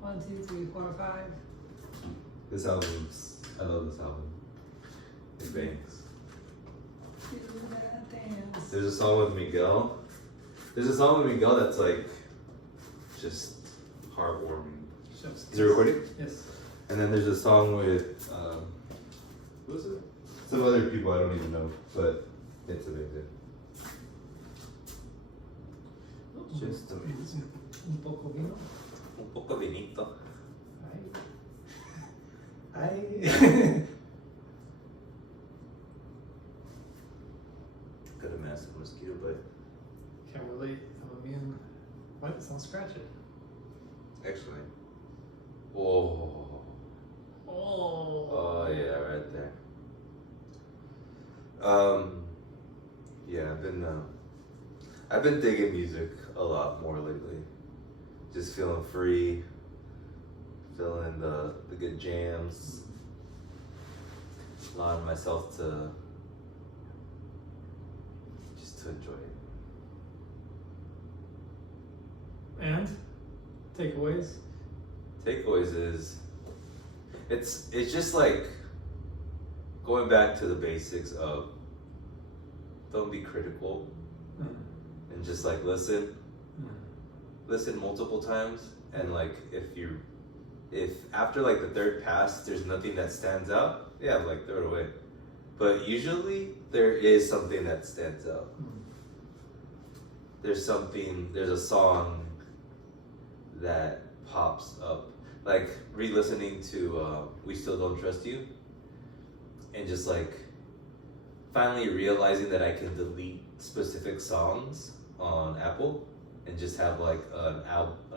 1, 2, 3, 4, 5. This album's, I love this album. It bangs. Do that dance. There's a song with Miguel. There's a song with Miguel that's like, just heartwarming. Is it recording? Yes. And then there's a song with, who is it? Some other people I don't even know, but it's amazing. Just amazing. Un poco vino. Un poco vinito. Ay. Got a massive mosquito bite. Can't relate. I'm immune. What? It's not scratching. Excellent. Oh. Oh. Oh yeah, right there. Yeah, I've been digging music a lot more lately. Just feeling free, feeling the good jams, allowing myself to enjoy it. And takeaways. Takeaways is it's just like going back to the basics of don't be critical and just like listen multiple times, and like if after like the third pass there's nothing that stands out, yeah, like throw it away. But usually there is something that stands out. There's a song that pops up. Like re-listening to We Still Don't Trust You, and just like finally realizing that I can delete specific songs on Apple and just have like an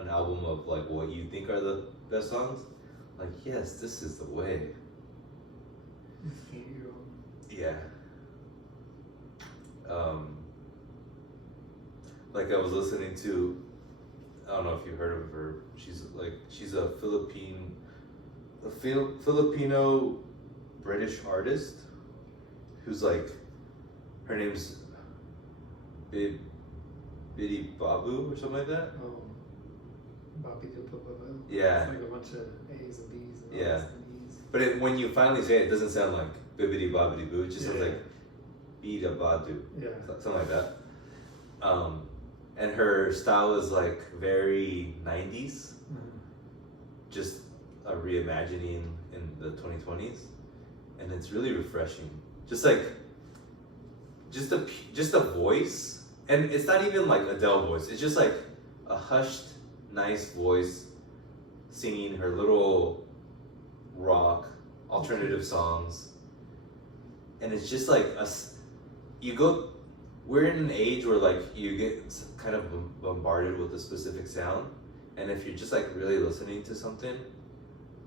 album of like what you think are the best songs. Like, yes, this is the way. Yeah. Like I was listening to, I don't know if you heard of her. She's a Filipino British artist who's like, her name's Biddy Babu or something like that. Oh. Bobby Dupapa. Yeah. It's like a bunch of A's and B's and Yeah. O's and E's. But when you finally say it, it doesn't sound like bibbidi bobbidi boo. It just sounds like bida badu. Yeah. Something like that. And her style is like very 90s. Just a reimagining in the 2020s. And it's really refreshing. Just like, just a voice. And it's not even like Adele voice. It's just like a hushed, nice voice singing her little rock alternative songs. And it's just like we're in an age where like you get kind of bombarded with a specific sound, and if you're just like really listening to something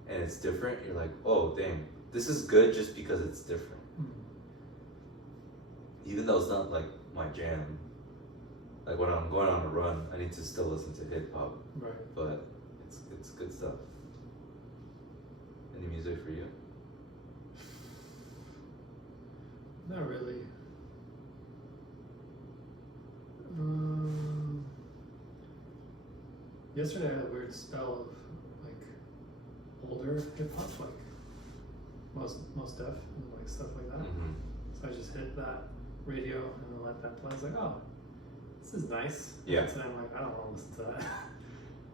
and it's different, you're like, oh dang, this is good just because it's different. Even though it's not like my jam. Like when I'm going on a run, I need to still listen to hip hop. Right. But it's good stuff. Any music for you? Not really. Yesterday I had a weird spell of like older hip hop, like most def and like stuff like that. So I just hit that radio and then let that play. I was like, oh, this is nice. Yeah. And I'm like, I don't want to listen to that.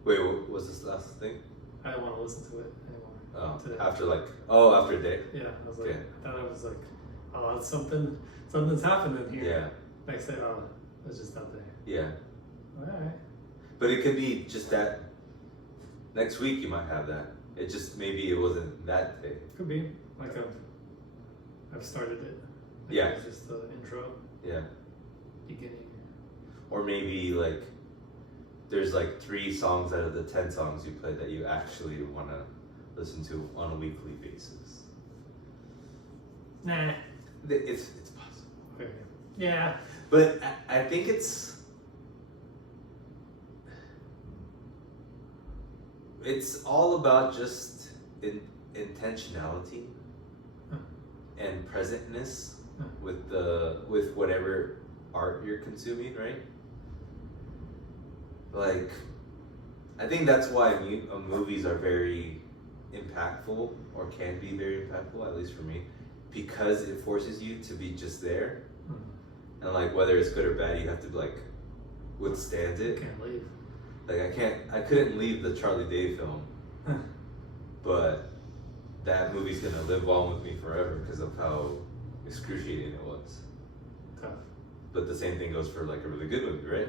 Wait, what was this last thing? I don't want to listen to it anymore. Oh, today. after a day? Yeah, I was like, Okay. I thought I was like, oh, that's something's happening here. Yeah. Next day, oh, it's just that day. Yeah. Alright. But it could be just that next week you might have that. It just, maybe it wasn't that day. Could be. Like I've started it. Like Yeah. It's just the intro, Yeah. beginning. Or maybe like there's like 3 songs out of the 10 songs you play that you actually want to listen to on a weekly basis. Nah. It's possible. Okay. Yeah. But I think it's all about just intentionality and presentness with whatever art you're consuming, right? Like, I think that's why movies are very impactful, or can be very impactful, at least for me, because it forces you to be just there, and like whether it's good or bad, you have to like withstand it. You can't leave. Like I couldn't leave the Charlie Day film, but that movie's gonna live on with me forever because of how excruciating it was. Tough. But the same thing goes for like a really good movie, right?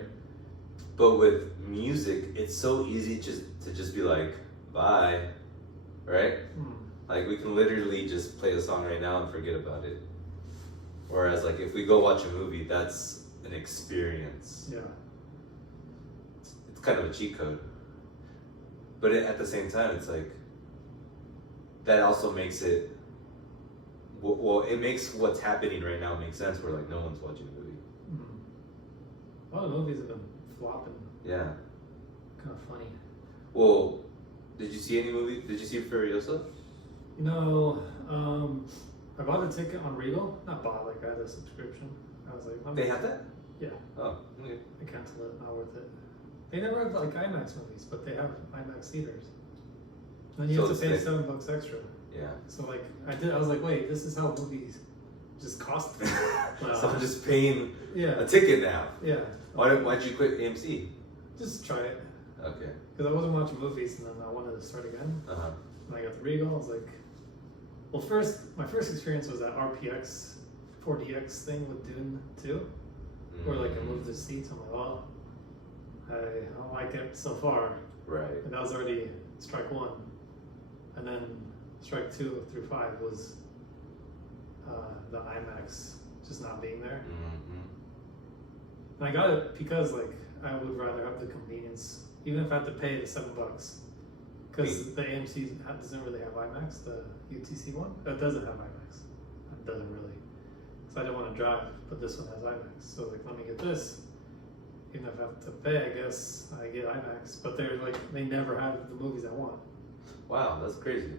But with music, it's so easy to just be like, bye, right? Like we can literally just play a song right now and forget about it. Whereas like if we go watch a movie, that's an experience. Yeah. It's kind of a cheat code. But at the same time, it's like, that also makes it, well, it makes what's happening right now make sense where like no one's watching a movie. A lot of movies have been flopping. Yeah. Kind of funny. Well, did you see any movie? Did you see Furiosa? You know, I bought a ticket on Regal. Not bought, like I had a subscription. I was like, They have that? Yeah. Oh, okay. I canceled it, not worth it. They never have like IMAX movies, but they have IMAX theaters. Then you So have to pay it's $7 extra. Yeah. So like I was like, wait, this is how movies just cost me. So I'm just paying Yeah. a ticket now. Yeah. Why'd you quit AMC? Just try it. Okay. Because I wasn't watching movies and then I wanted to start again. Uh-huh. And I got the Regal, I was like, well, my first experience was that RPX 4DX thing with Dune 2, where like I moved the seats. I'm like, well, I don't like it so far. Right. And that was already strike one. And then strike 2 through 5 was the IMAX just not being there. And I got it because like I would rather have the convenience, even if I had to pay the $7. Because the AMC doesn't really have IMAX, the UTC one. It doesn't have IMAX. It doesn't really. So I didn't want to drive, but this one has IMAX. So like, let me get this. Even if I have to pay, I guess I get IMAX. But they're like, they never have the movies I want. Wow, that's crazy.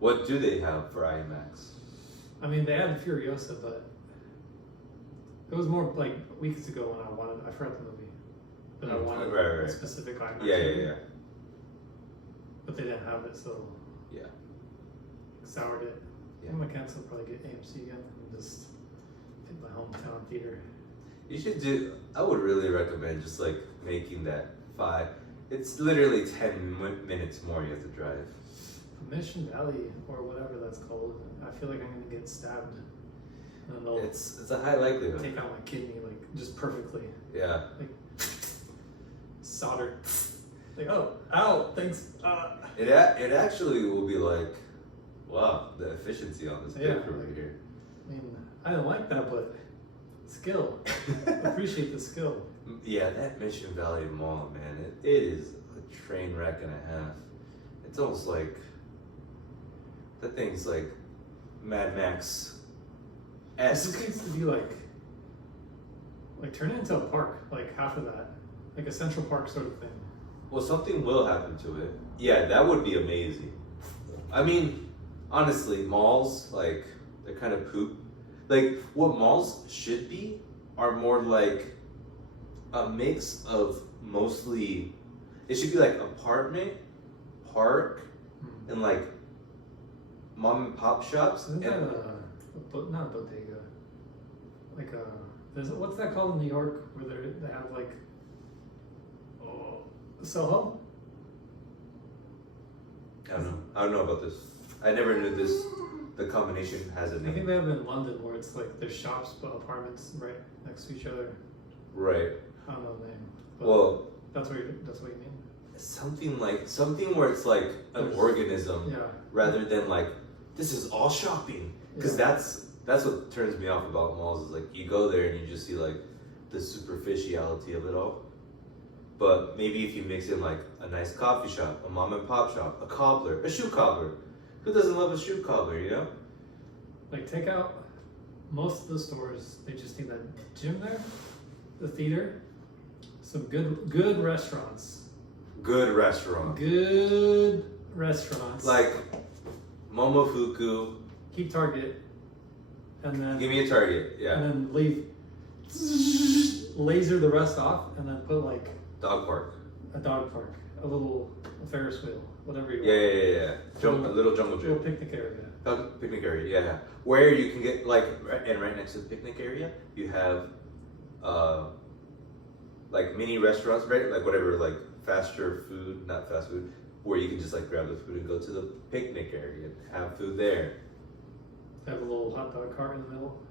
What do they have for IMAX? I mean, they had Furiosa, but it was more like weeks ago when I forgot the movie. But I wanted a specific IMAX movie. Yeah. But they didn't have it, so Yeah. soured it. Yeah. I'm gonna cancel, probably get AMC again and just hit my hometown theater. You should I would really recommend just like making that 5. It's literally 10 minutes more you have to drive. Mission Valley, or whatever that's called, I feel like I'm gonna get stabbed. And then they'll It's a high likelihood. take out my kidney, like, just perfectly. Yeah. Like, soldered. Like, oh, ow, thanks. It actually will be like, wow, the efficiency on this paper right here. I mean, I don't like that, but skill. Appreciate the skill. Yeah, that Mission Valley Mall, man, it is a train wreck and a half. It's almost like, that thing's like Mad Max. This needs to be like turn it into a park, like half of that, like a Central Park sort of thing. Well, something will happen to it. Yeah, that would be amazing. I mean, honestly, malls, like, they're kind of poop. Like, what malls should be are more like a mix of mostly, it should be like apartment, park, and like mom and pop shops. Isn't that not a bodega? Like what's that called in New York where they have like Soho? I don't know about this. I never knew this. The combination has a name. I think they have it in London where it's like there's shops but apartments right next to each other. Right. I don't know the name. But Well, that's what you mean. something where it's like an organism, Yeah. rather than like this is all shopping. Because Yeah. that's what turns me off about malls is like you go there and you just see like the superficiality of it all. But maybe if you mix in like a nice coffee shop, a mom and pop shop, a cobbler, a shoe cobbler. Who doesn't love a shoe cobbler, you know? Like take out most of the stores, they just need that gym there, the theater, some good restaurants. Good restaurant. Good restaurants. Like Momofuku. Keep Target, and then Give me a Target, yeah. and then leave, laser the rest off, and then put like Dog park. a dog park, a Ferris wheel, whatever you Yeah. A little jungle little gym. picnic area. Picnic area, yeah. Where you can get like, and right next to the picnic area, you have, like mini restaurants, right? Like whatever, like faster food, not fast food, where you can just like grab the food and go to the picnic area and have food there. Have a little hot dog cart in the middle.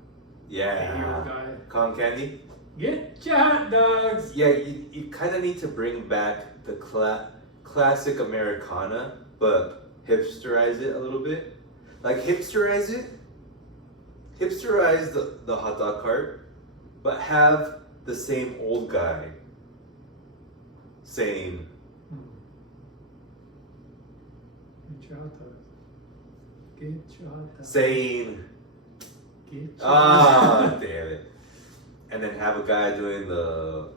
Yeah. Hero guy. Cotton candy. Get your hot dogs. Yeah, you kind of need to bring back the classic Americana, but hipsterize it a little bit. Like hipsterize the hot dog cart, but have the same old guy saying, Get your hot dogs. Get your hot dogs. saying, Get your damn it. And then have a guy doing the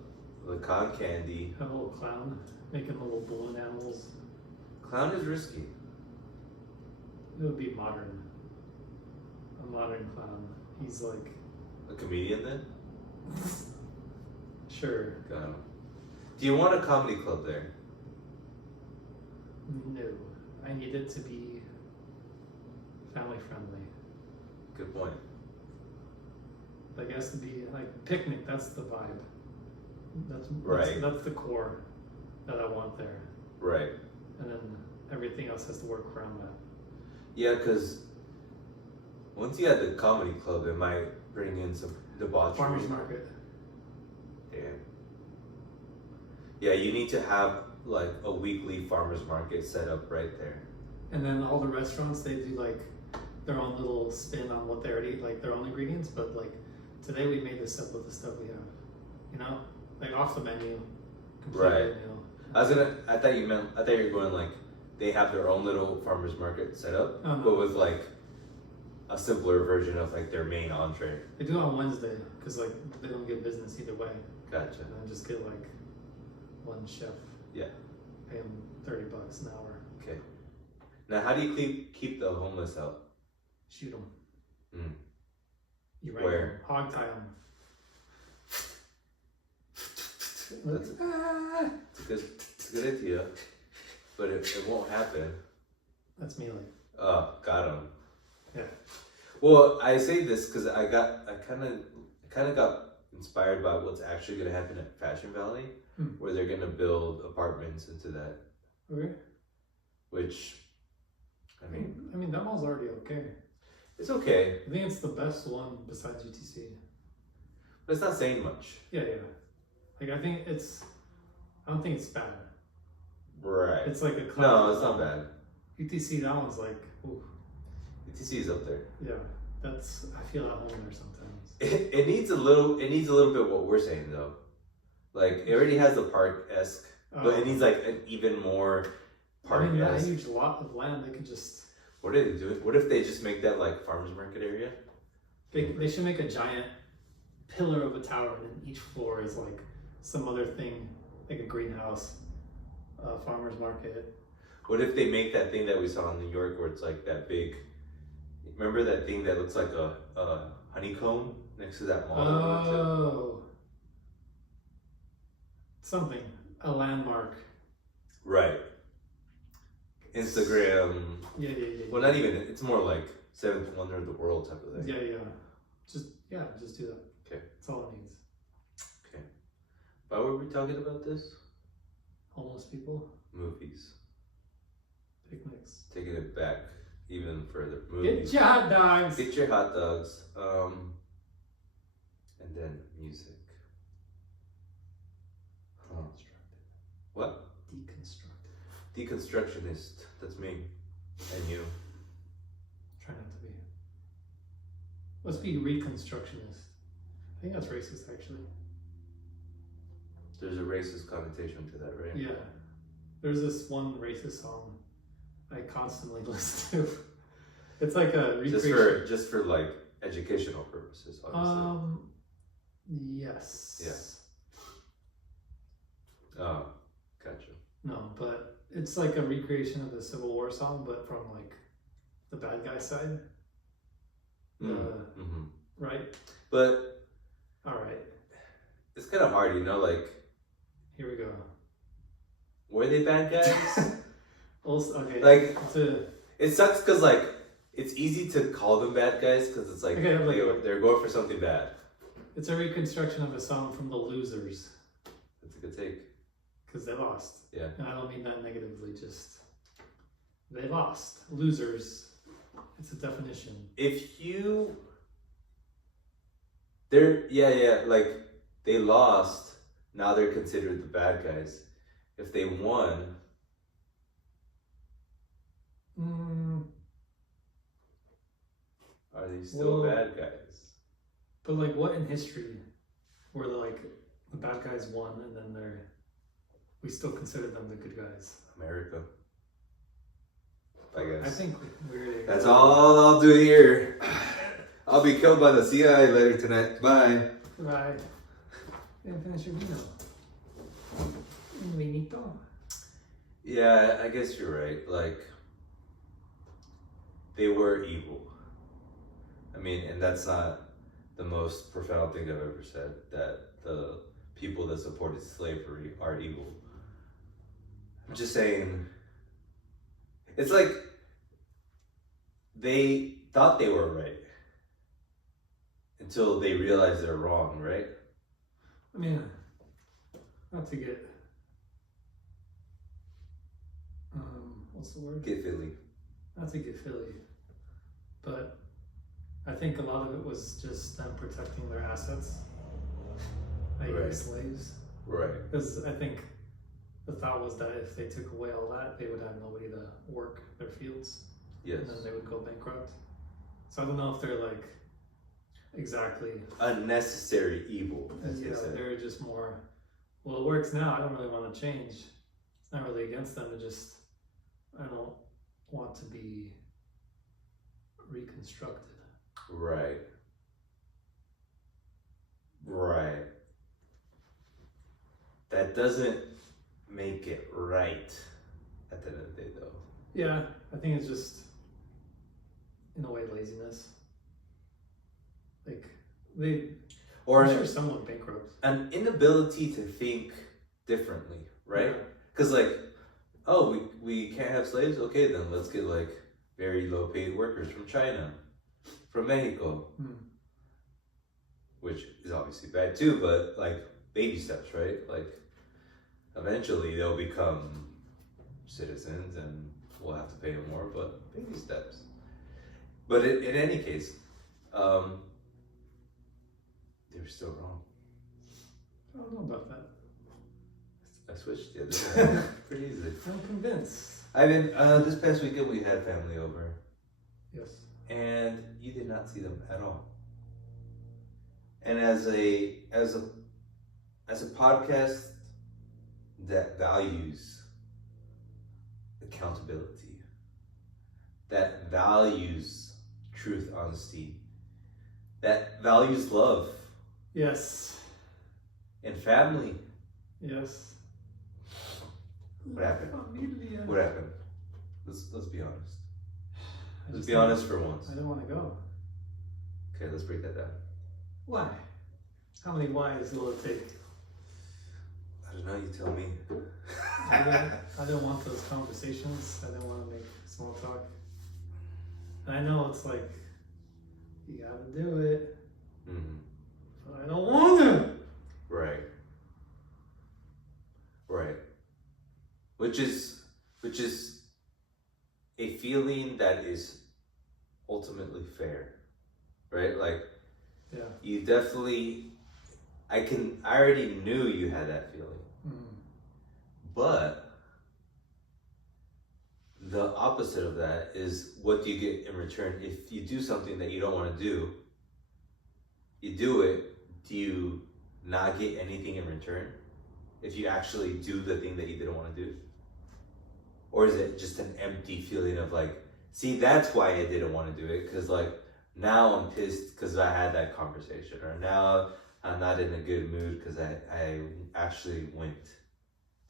cotton candy. Have a little clown making little balloon animals. Clown is risky. It would be modern. A modern clown. He's like, A comedian then? sure. Got him. Do you want a comedy club there? No. I need it to be family friendly. Good point. Like, it has to be like picnic, that's the vibe. Right. That's the core that I want there. Right. And then everything else has to work around that. Yeah, because once you have the comedy club, it might bring in some debauchery. Farmers market. Damn. Yeah, you need to have like a weekly farmers market set up right there. And then all the restaurants, they do like their own little spin on what they already, like their own ingredients, but like today we made this up with the stuff we have. You know? Like off the menu. Completely Right. new. I thought you were going like they have their own little farmers market set up, Oh, no. but with like a simpler version of like their main entree. They do it on Wednesday, because like they don't get business either way. Gotcha. And then just get like one chef. Yeah. Pay him $30 an hour. Okay. Now, how do you keep the homeless out? Shoot them. Mm. You write Where? them. Hog tie them. That's it's a good idea, but it won't happen. That's me, like. Oh, got him. Yeah. Well, I say this because I kind of got inspired by what's actually going to happen at Fashion Valley, where they're going to build apartments into that. Okay. Which, I mean, that mall's already okay. it's okay, I think it's the best one besides UTC. but it's not saying much. Yeah. Like, I don't think it's bad. Right. It's like a No, it's not bad. UTC, that one's like, ooh. UTC is up there. Yeah. I feel at home there sometimes. It needs a little bit what we're saying though. Like it already has the park-esque, but it needs like an even more park-esque. that huge lot of land, they could just. What are they doing? What if they just make that like farmers market area? They should make a giant pillar of a tower, and then each floor is like some other thing, like a greenhouse, farmer's market. What if they make that thing that we saw in New York where it's like that big, remember that thing that looks like a honeycomb next to that mall? Oh. Something. A landmark. Right. Instagram. Yeah. Well, not even, it's more like seventh wonder of the world type of thing. Yeah. Just do that. Okay. That's all it needs. Okay. Why were we talking about this? Homeless people, Movies. picnics. Taking it back even further. Movies. Get your hot dogs! Get your hot dogs. And then music. Huh. What? Deconstructionist. That's me. And you. Try not to be. Let's be reconstructionist. I think that's racist, actually. There's a racist connotation to that, right? Yeah. There's this one racist song I constantly listen to. It's like a recreation. Just for like educational purposes, obviously. Yes. Yeah. Oh, gotcha. No, but it's like a recreation of the Civil War song, but from like the bad guy side. Right? But all right. it's kind of hard, like. Here we go. were they bad guys? Also, okay. Like, it sucks because like it's easy to call them bad guys because it's like, okay, they're going for something bad. It's a reconstruction of a song from The Losers. That's a good take. Because they lost. Yeah. And I don't mean that negatively, just they lost. Losers. It's a definition. If you, like they lost, now they're considered the bad guys. If they won, are they still bad guys? But like, what in history where the bad guys won and then we still consider them the good guys? America, I guess. I think we're. That's all I'll do here. I'll be killed by the CIA later tonight. Bye. Bye. Didn't finish your vino. Vinito. Yeah, I guess you're right. Like, they were evil. I mean, and that's not the most profound thing I've ever said, that the people that supported slavery are evil. I'm just saying, it's like they thought they were right until they realized they're wrong, right? I mean, not to get, what's the word? Get Philly. Not to get Philly, but I think a lot of it was just them protecting their assets, i.e. slaves. Right. Because I think the thought was that if they took away all that, they would have nobody to work their fields. Yes. And then they would go bankrupt. So I don't know if they're like exactly unnecessary evil, as they said. They're just more, well, it works now, I don't really want to change. It's not really against them, I don't want to be reconstructed. Right. Right. That doesn't make it right at the end of the day, though. Yeah, I think it's just, in a way, laziness. Like, I'm sure someone bankrupt. An inability to think differently, right? Because, oh, we can't have slaves? Okay, then let's get, very low-paid workers from China, from Mexico, which is obviously bad, too, but, baby steps, right? Eventually they'll become citizens and we'll have to pay them more, but baby steps. But in any case, they were still wrong. I don't know about that. I switched the other day. Pretty easy. I'm convinced. This past weekend we had family over. Yes. And you did not see them at all. And as a podcast that values accountability, that values truth, honesty, that values love. Yes. And family. Yes. What happened? Familia. What happened? Let's be honest. Let's be honest for once. I don't want to go. Okay, let's break that down. Why? How many whys will it take? I don't know, you tell me. I don't want those conversations. I don't want to make small talk. And I know it's like, you gotta do it. Mm-hmm. But I don't want to. Right. Right. Which is a feeling that is ultimately fair. Right? Yeah. You definitely, I already knew you had that feeling. But the opposite of that is, what do you get in return? If you do something that you don't want to do, you do it, do you not get anything in return? If you actually do the thing that you didn't want to do? Or is it just an empty feeling of see, that's why I didn't want to do it, because now I'm pissed because I had that conversation, or now I'm not in a good mood because I actually went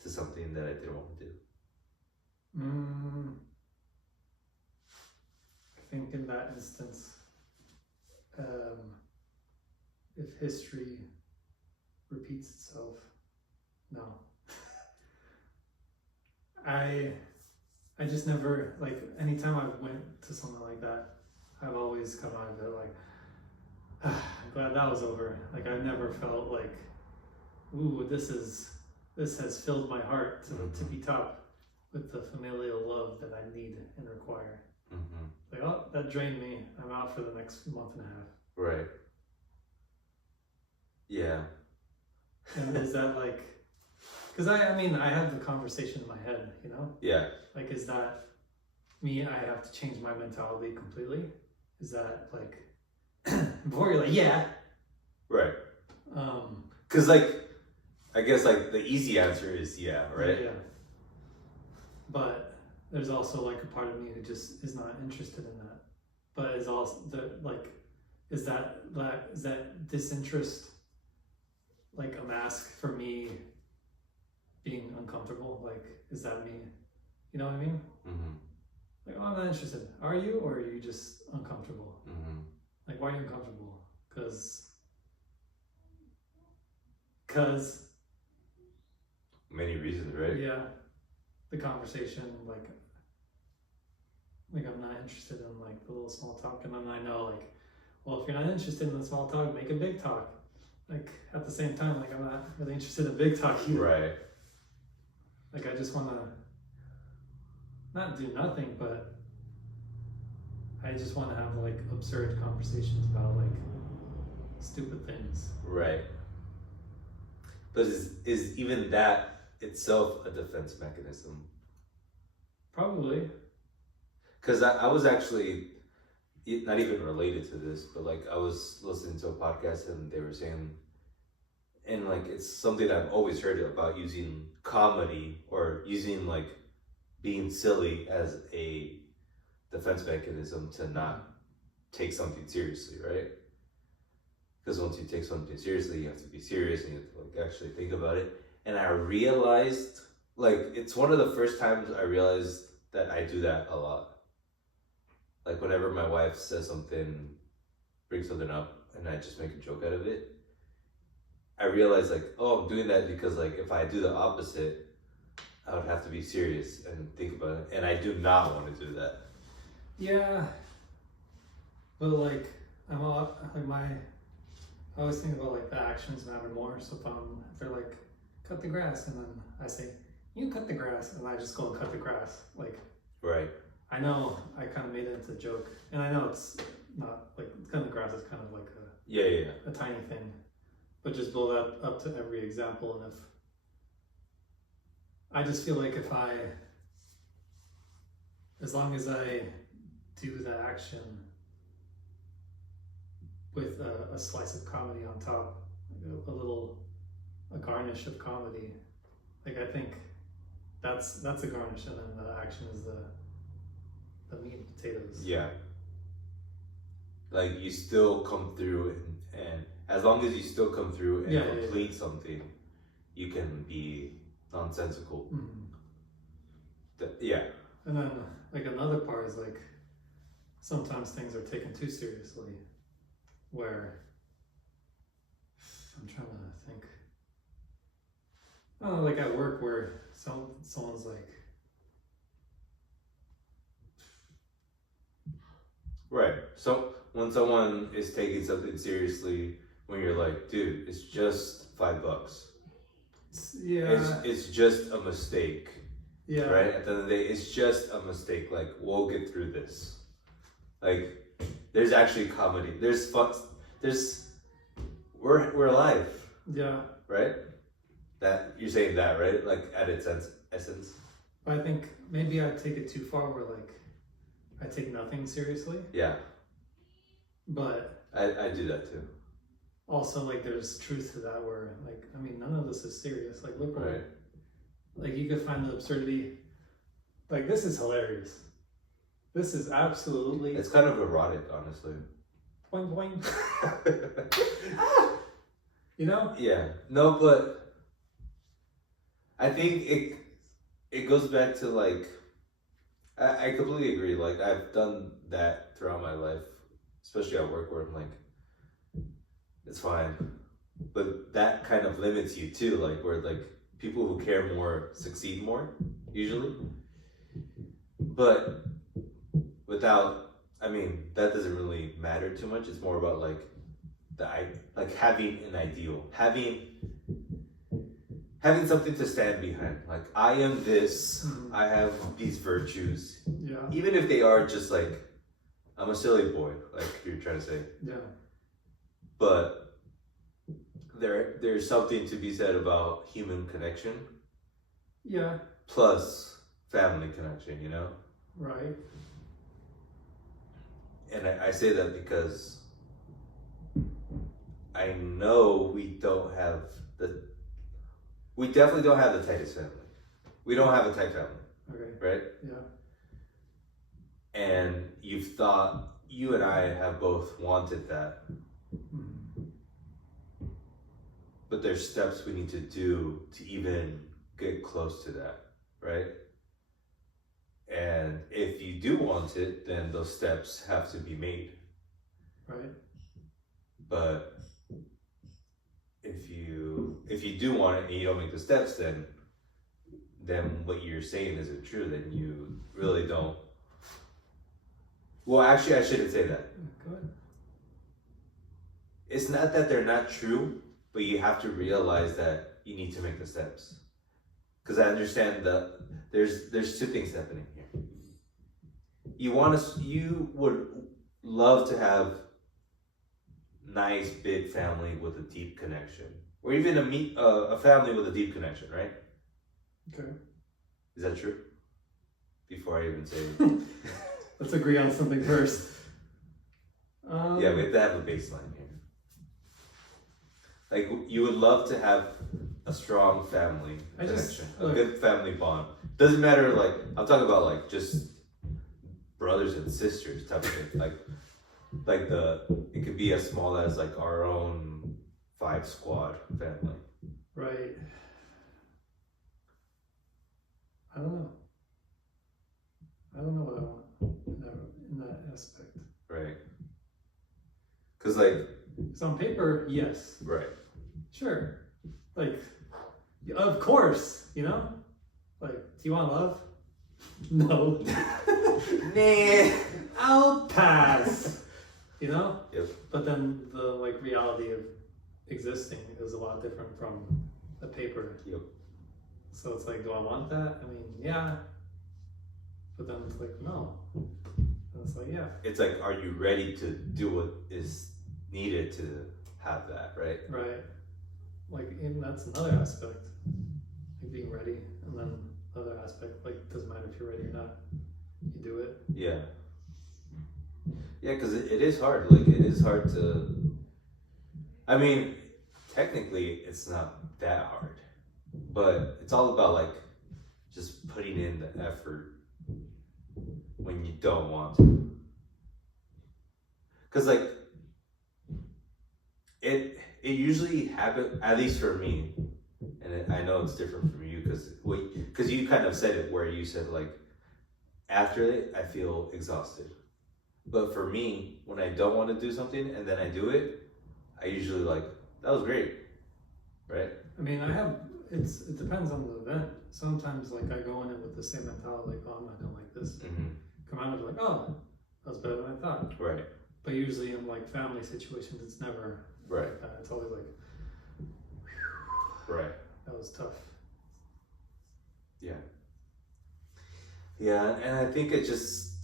to something that I didn't want to do. I think in that instance, if history repeats itself, no. I just never, like, anytime I went to something like that, I've always come out of it like, I'm glad that was over. Like, I've never felt like, ooh, this has filled my heart to be top with the familial love that I need and require. Like, oh, that drained me. I'm out for the next month and a half. Right. Yeah. And is that like, because I mean, I have the conversation in my head, you know? Yeah. Like, is that me? I have to change my mentality completely? Is that like, before you're like, yeah. Right. Because, like, I guess, like, the easy answer is yeah, right? Yeah. But there's also, like, a part of me who just is not interested in that. But is also, is that disinterest, like, a mask for me being uncomfortable? Like, is that me? You know what I mean? Like, oh, I'm not interested. Are you, or are you just uncomfortable? Like, why are you uncomfortable? Cause many reasons, right? Yeah, the conversation, like I'm not interested in, like, the little small talk, and then I know, like, well, if you're not interested in the small talk, make a big talk. Like, at the same time, like, I'm not really interested in big talk either. Right. Like, I just want to not do nothing, but I just want to have, like, absurd conversations about, like, stupid things. Right. But is even that itself a defense mechanism? Probably. Because I was actually, not even related to this, but, like, I was listening to a podcast and they were saying, and, like, it's something I've always heard about, using comedy or using, like, being silly as a defense mechanism to not take something seriously, right? Because once you take something seriously, you have to be serious and you have to, like, actually think about it. And I realized, like, it's one of the first times I realized that I do that a lot. Like, whenever my wife says something, brings something up, and I just make a joke out of it, I realize, like, oh, I'm doing that because, like, if I do the opposite, I would have to be serious and think about it. And I do not want to do that. Yeah. But, like, I always think about, like, the actions matter more. So if they're like, cut the grass, and then I say, you cut the grass, and I just go and cut the grass. Like, right. I know I kind of made it into a joke, and I know it's not, like, cutting the grass is kind of like a tiny thing, but just build that up to every example. And if I just feel like as long as I do the action with a slice of comedy on top, like a garnish of comedy, like, I think that's a garnish, and then the action is the meat and potatoes. Yeah. Like, you still come through, and as long as you still come through and complete something, you can be nonsensical. Yeah. And then, like, another part is, like, sometimes things are taken too seriously, where I'm trying to think. Oh, like at work where someone's like, right. So when someone is taking something seriously, when you're like, dude, it's just $5. Yeah. It's just a mistake. Yeah. Right? At the end of the day, it's just a mistake. Like, we'll get through this. Like, there's actually comedy. There's fun. We're alive. Yeah. Right? That you're saying that, right? Like, at its essence. But I think maybe I take it too far, where, like, I take nothing seriously. Yeah. But I do that too. Also, like, there's truth to that, where, like, I mean, none of this is serious. Like, look, right. Like, you could find the absurdity. Like, this is hilarious. This is absolutely. It's kind of erotic, honestly. Boing boing. You know? Yeah. No, but I think it goes back to, like, I completely agree. Like, I've done that throughout my life, especially at work, where I'm like, it's fine. But that kind of limits you too, like, where, like, people who care more succeed more, usually. But that doesn't really matter too much. It's more about like having an ideal, having something to stand behind. Like, I am this, I have these virtues. Yeah. Even if they are just like, I'm a silly boy, like you're trying to say. Yeah. But there's something to be said about human connection. Yeah. Plus family connection, you know? Right. And I say that because I know we definitely don't have the tightest family. We don't have a tight family. Okay. Right? Yeah. And you and I have both wanted that. But there's steps we need to do to even get close to that, right? And if you do want it, then those steps have to be made. Right. But if you do want it and you don't make the steps, then what you're saying isn't true. Then you really don't. Well, actually, I shouldn't say that. Good. It's not that they're not true, but you have to realize that you need to make the steps. Because I understand that there's two things happening here. You would love to have nice big family with a deep connection, or even a family with a deep connection, right? Okay. Is that true? Before I even say it. Let's agree on something first. Yeah, we have to have a baseline here. Like, you would love to have a strong family connection, a good family bond. Doesn't matter, like, I'm talking about like just brothers and sisters type of thing. It could be as small as like our own 5 squad family. Right. I don't know what I want in that aspect. Right. Because on paper, yes. Right. Sure. Like, of course, you know? Like, do you want love? No. Nah. I'll pass. You know? Yep. But then the reality of existing is a lot different from the paper. Yep. So it's like, do I want that? I mean, yeah. But then it's like, no. And it's like, yeah. It's like, are you ready to do what is needed to have that, right? Right. And that's another aspect. Like being ready. And then the other aspect, doesn't matter if you're ready or not. You do it. Yeah. Yeah, because it is hard. Like, it is hard to... I mean, technically, it's not that hard. But it's all about, just putting in the effort when you don't want to. Because, it usually happens, at least for me, and I know it's different from you, because you kind of said it where you said, after it, I feel exhausted. But for me, when I don't want to do something and then I do it, I usually that was great, right? I mean, it depends on the event. Sometimes I go in it with the same mentality, oh, I'm not gonna like this. Mm-hmm. Come out of oh, that was better than I thought. Right. But usually in family situations, it's never right. like that. It's always right. That was tough. Yeah. Yeah, and I think it's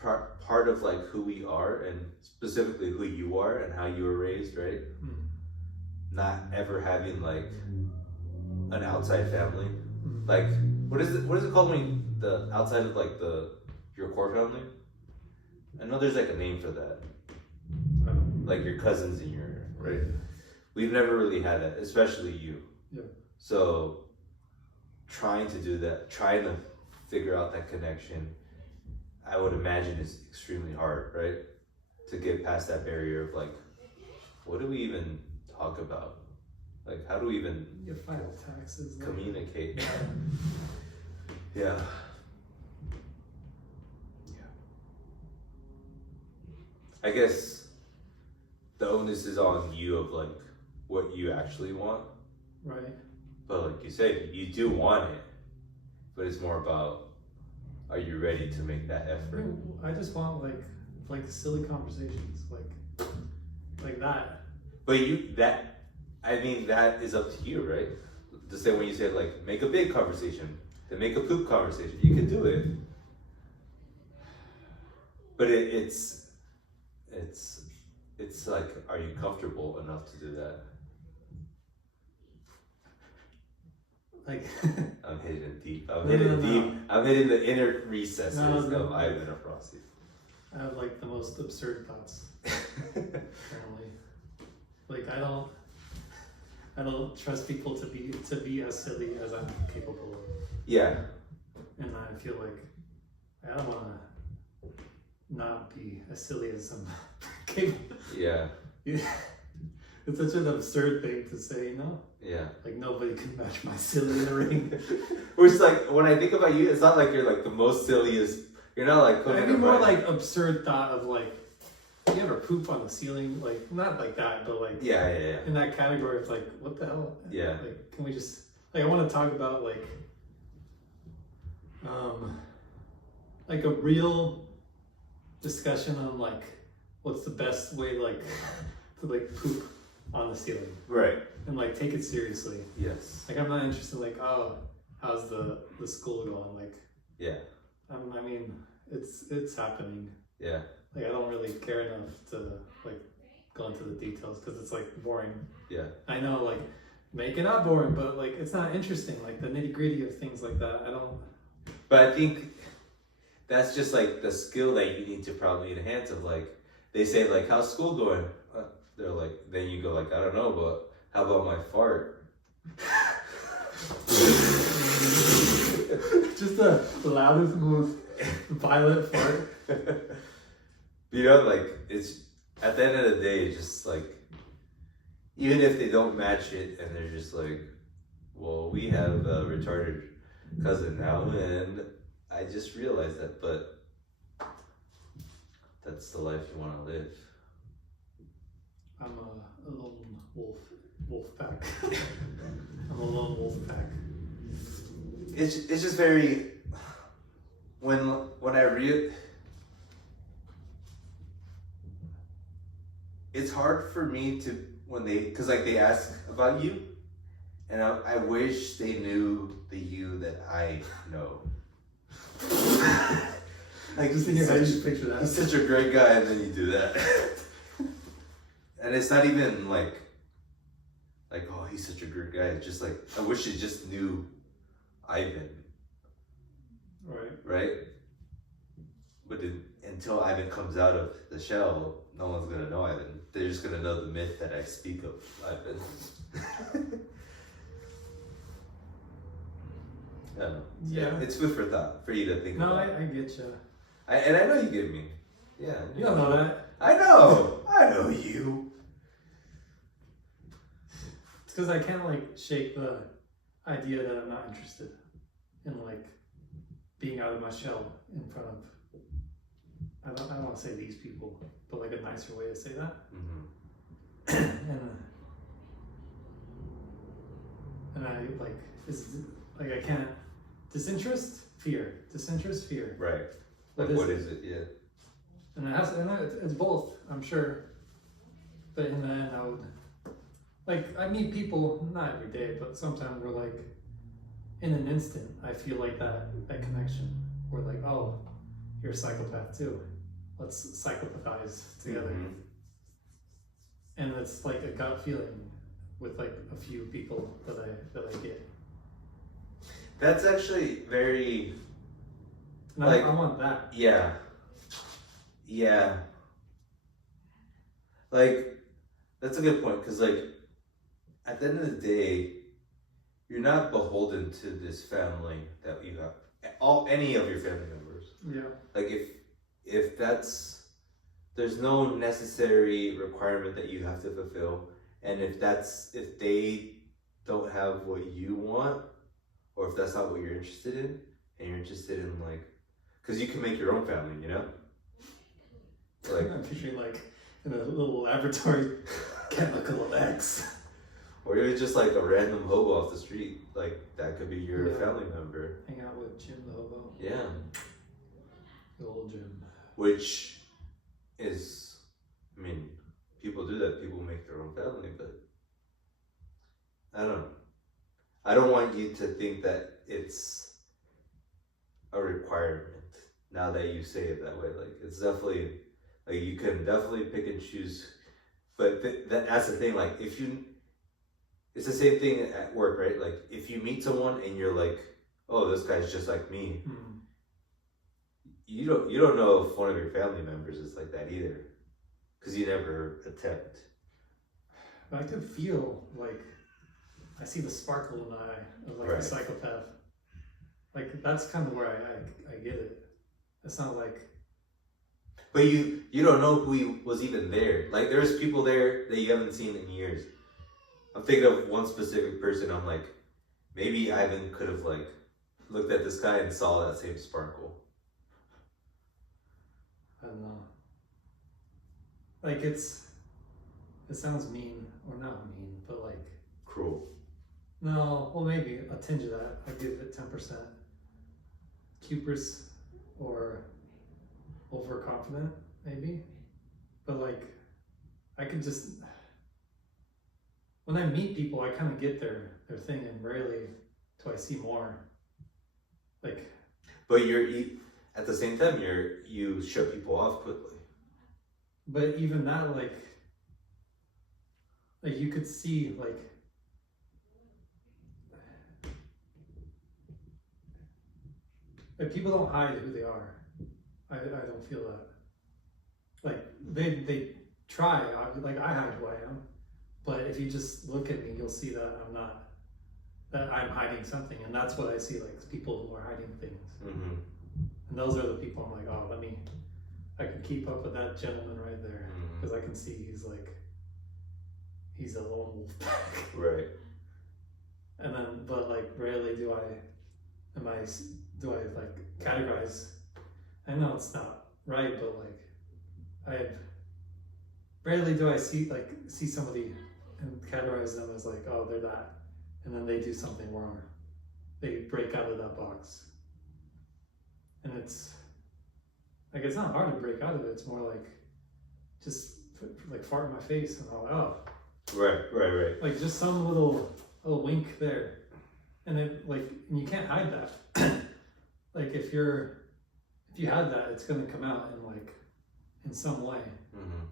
part of who we are, and specifically who you are and how you were raised, right? Mm. Not ever having an outside family. What is it called when the outside of your core family? I know there's a name for that. Your cousins and your, right? We've never really had that, especially you. Yeah. So trying to do that, trying to figure out that connection, I would imagine is extremely hard, right? To get past that barrier of what do we even talk about? How do we even you file taxes, communicate? Yeah. Yeah. I guess the onus is on you of what you actually want. Right. But like you said, you do want it, but it's more about, are you ready to make that effort? I just want like silly conversations, like that. But I mean, that is up to you, right? The same way you said, like, make a big conversation, then make a poop conversation. You can do it. But it's like, are you comfortable enough to do that? Like I'm hitting it deep. No. I'm hitting the inner recesses No. of Ivan and Frosty. I have like the most absurd thoughts. Apparently, like I don't trust people to be as silly as I'm capable of. Yeah. And I feel like I don't want to not be as silly as I'm capable. Yeah. It's such an absurd thing to say, you know? Yeah. Like nobody can match my silly in the ring. Which, like, when I think about you, it's not like you're like the most silliest. You're not like. I mean, more like absurd thought of like, you ever poop on the ceiling? Like not like that, but like Yeah. in that category of like, what the hell? Yeah. Like, can we just like I want to talk about like a real discussion on like what's the best way like to like poop on the ceiling. Right. And like take it seriously. Yes. Like I'm not interested like, oh, how's the school going? Like Yeah. I mean, it's happening. Yeah. Like I don't really care enough to like go into the details because it's like boring. Yeah. I know like make it not boring, but like it's not interesting. Like the nitty gritty of things like that. I don't. But I think that's just like the skill that you need to probably enhance. Of like, they say like, how's school going? They're like, then you go like, I don't know, but how about my fart? Just the loudest, most violent fart. You know, like, it's at the end of the day, it's just like, even if they don't match it and they're just like, well, we have a retarded cousin now, and I just realized that, but that's the life you want to live. I'm a lone wolf pack. I'm a lone wolf pack. It's just very, when I it's hard for me to, because like they ask about you, and I wish they knew the you that I know. Like, Just thinking how you picture that. He's such a great guy, and then you do that. And it's not even like, oh, he's such a great guy. It's just like, I wish they just knew Ivan. Right? But until Ivan comes out of the shell, no one's gonna know Ivan. They're just gonna know the myth that I speak of Ivan. Yeah. It's food for thought for you to think about. No, I get you. And I know you get me. Yeah. You don't know that. I know you. It's because I can't like shake the idea that I'm not interested in like being out of my shell in front of. I don't want to say these people, but like a nicer way to say that. Mm-hmm. and I like is like I can't disinterest, fear. Right. What is it? Yeah. And it's both, I'm sure. But in the end, I would like I meet people not every day, but sometimes we're like in an instant. I feel like that connection. We're like, oh, you're a psychopath too. Let's psychopathize together. Mm-hmm. And it's like a gut feeling with like a few people that I get. That's actually very. And like, I want that. Yeah. Yeah. Like, that's a good point, because like, at the end of the day, you're not beholden to this family that you have. Any of your family members. Yeah. Like if there's no necessary requirement that you have to fulfill, and if they don't have what you want, or if that's not what you're interested in, and you're interested in like, because you can make your own family, you know? Like, I'm picturing like in a little laboratory chemical X Or you're just like a random hobo off the street. Like, that could be your family member. Hang out with Jim the hobo. Yeah. The old Jim. Which is, I mean, people do that. People make their own family, but I don't know. I don't want you to think that it's a requirement now that you say it that way. Like, it's definitely, like, you can definitely pick and choose. But that's the thing. Like, if you, it's the same thing at work, right? Like, if you meet someone and you're like, oh, this guy's just like me. Mm-hmm. You don't know if one of your family members is like that either, because you never attempt. But I could feel like I see the sparkle in the eye of like a psychopath. Like, that's kind of where I get it. It's not like. But you don't know who was even there. Like, there's people there that you haven't seen in years. I'm thinking of one specific person. I'm like, maybe Ivan could have like looked at this guy and saw that same sparkle. I don't know. Like, it sounds mean, or not mean, but like cruel. No, well, maybe a tinge of that. I'd give it 10%. Hubris or overconfident, maybe. But like, I could just, when I meet people, I kind of get their thing, and rarely do I see more. Like, but at the same time, you shut people off quickly. But even that, like you could see, like people don't hide who they are. I don't feel that. Like, they try. I hide who I am. But if you just look at me, you'll see that I'm hiding something. And that's what I see, like, people who are hiding things. Mm-hmm. And those are the people I'm like, oh, I can keep up with that gentleman right there. Because I can see he's a lone wolf pack. Right. And then, but like, rarely do I like categorize. I know it's not right, but like, rarely do I see somebody and categorize them as like, oh, they're that, and then they do something wrong. They break out of that box, and it's like, it's not hard to break out of it. It's more like just like fart in my face, and I'm like, oh, right. Like, just some little wink there, and it, like, and you can't hide that. Like, if you have that, it's gonna come out in some way. Mm-hmm.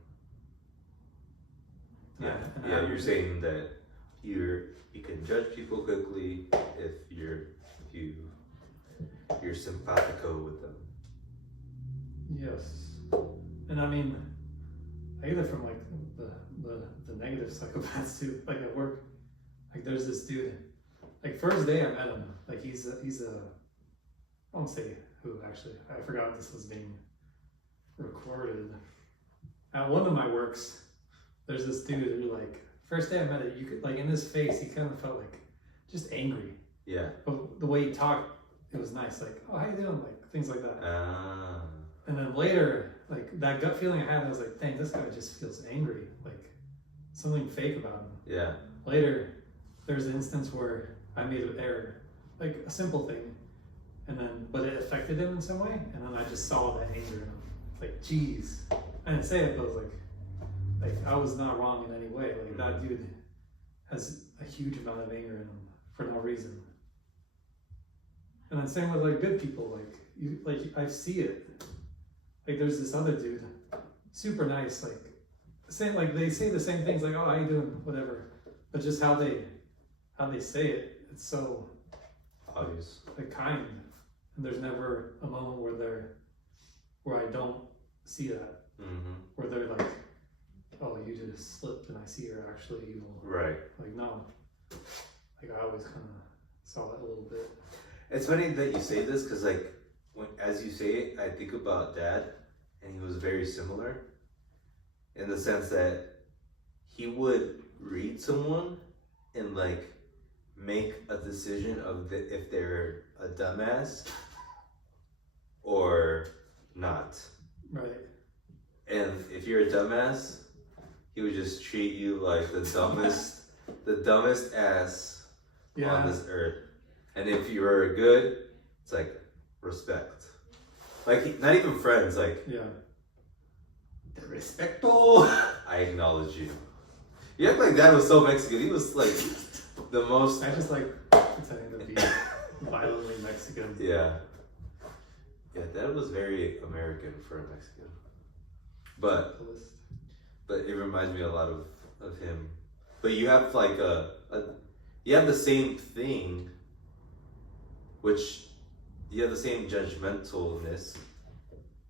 Yeah, you're saying that you can judge people quickly if you're simpatico with them. Yes, and I mean, I get it from like the negative psychopaths too. Like, at work, like, there's this dude. Like, first day I met him, like, he's a I won't say who, actually. I forgot this was being recorded. At one of my works, there's this dude who, like, first day I met him, you could, like, in his face, he kind of felt like just angry. Yeah. But the way he talked, it was nice. Like, oh, how you doing? Like, things like that. And then later, like, that gut feeling I had, I was like, dang, this guy just feels angry. Like, something fake about him. Yeah. Later, there's an instance where I made an error. Like, a simple thing. But it affected him in some way, and then I just saw that anger in him. Like, geez. I didn't say it, but it was like I was not wrong in any way. Like, that dude has a huge amount of anger in him for no reason. And then same with, like, good people. I see it. Like, there's this other dude, super nice. Like, they say the same things. Like, oh, how you doing? Whatever. But just how they say it, it's so obvious. Like, kind. And there's never a moment where I don't see that. Mm-hmm. Where they're like, oh, you just slipped and I see you're actually evil. Right. Like, no. Like, I always kind of saw that a little bit. It's funny that you say this, because, like, as you say it, I think about Dad, and he was very similar in the sense that he would read someone and, like, make a decision of if they're a dumbass or not. Right. And if you're a dumbass, he would just treat you like the dumbest the dumbest ass Yeah. on this earth. And if you were good, it's like respect. Like not even friends, like Yeah. respecto. I acknowledge you. You act like Dad was so Mexican. He was like the most. I just like pretending to be violently Mexican. Yeah. Yeah, Dad was very American for a Mexican. But it reminds me a lot of him. But you have like you have the same thing, which you have the same judgmentalness,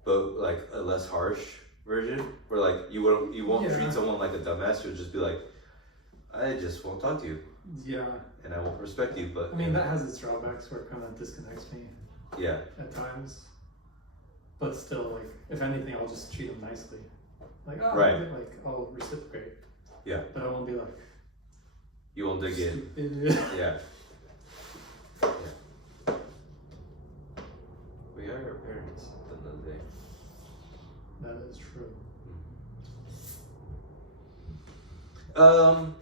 but like a less harsh version, where like you won't treat someone like a dumbass. You'll just be like, I just won't talk to you. Yeah. And I won't respect you. But I mean, that has its drawbacks where it kind of disconnects me. Yeah. At times. But still, like, if anything, I'll just treat them nicely. Like, oh, right. Like, I'll reciprocate. Yeah. But I won't be like. You won't dig in. Yeah. We are our parents at the end of the day. That is true.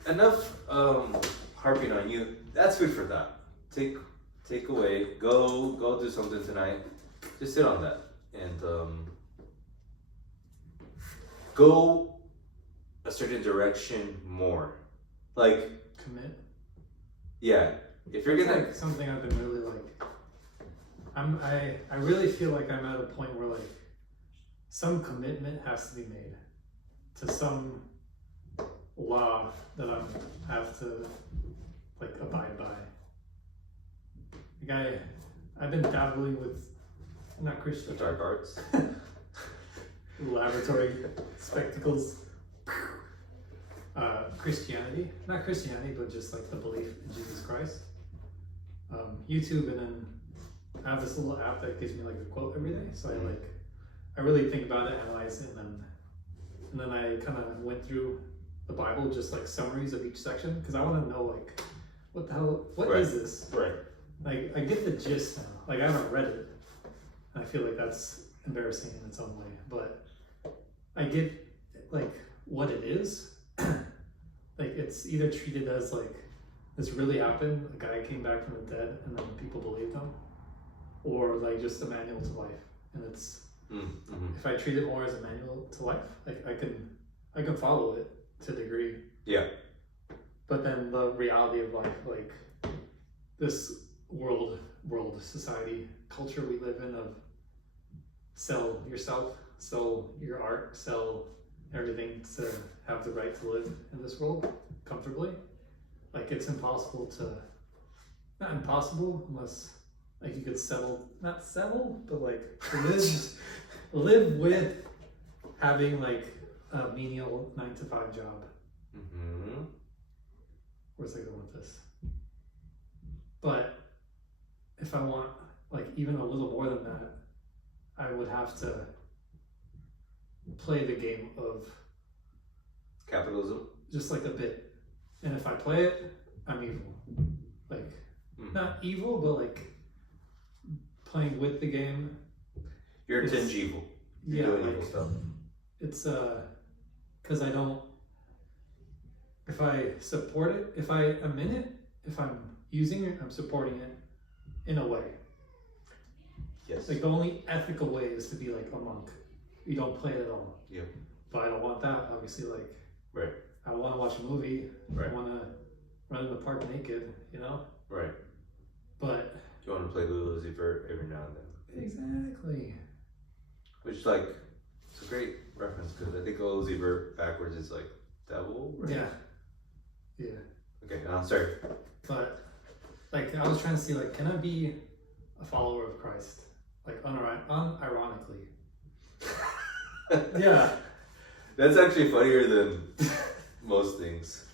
Enough harping on you. That's good for that. Take away. Go do something tonight. Just sit on that and go a certain direction more. Like commit. Yeah. If you're gonna like something I've been really like. I really feel like I'm at a point where like some commitment has to be made to some law that I have to like abide by. Like I've been dabbling with not Christian dark arts, laboratory spectacles, Christianity, not Christianity, but just like the belief in Jesus Christ. YouTube, and then I have this little app that gives me like a quote every day. So I really think about it, analyze it, and then I kind of went through the Bible, just like summaries of each section, because I want to know like what the hell, what is this? Right. Like I get the gist now. Like I haven't read it, and I feel like that's embarrassing in its own way. But I get like what it is. Like it's either treated as like this really happened, a guy came back from the dead, and then people believed him, or like just a manual to life. And it's if I treat it more as a manual to life, like I can follow it to a degree. Yeah. But then the reality of life, like this world, society, culture we live in of sell yourself, sell your art, sell everything to have the right to live in this world comfortably. Like it's impossible to, not impossible unless like you could not settle, but like live with having like a menial 9-to-5 job. Mm-hmm. Where's I going with this? But if I want like even a little more than that, I would have to play the game of capitalism, just like a bit. And if I play it, I'm evil. Like not evil, but like playing with the game. You're tinge evil. You're doing like, evil stuff. It's because I don't. If I support it, if I am in it, if I'm using it, I'm supporting it in a way. Yes. Like the only ethical way is to be like a monk. You don't play it at all. Yeah. But I don't want that. Obviously, like. Right. I want to watch a movie. Right. I want to run in the park naked. You know. Right. But. You want to play Lulu Vert every now and then. Exactly. Which like, it's a great reference because I think Lulu Vert backwards is like devil. Right? Yeah. Yeah. Okay. I'm sorry. But like I was trying to see like, can I be a follower of Christ? Like unironically. Yeah. That's actually funnier than most things.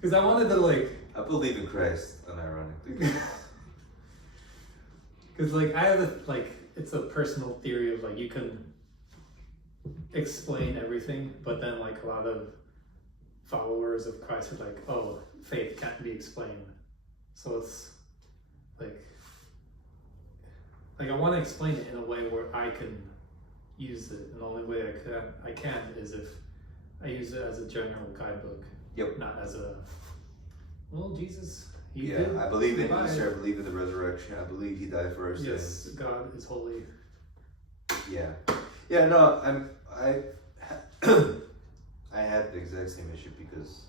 Because I wanted to like. I believe in Christ unironically. Because like I have it's a personal theory of like you can explain everything, but then like a lot of followers of Christ are like, oh, faith can't be explained. So it's like I want to explain it in a way where I can use it, and the only way I can is if I use it as a general guidebook Yep. Not as a, well, Jesus. I believe in provide. Easter. I believe in the resurrection. I believe he died for our sins. Yes, God is holy. Yeah. Yeah. No, I I had the exact same issue because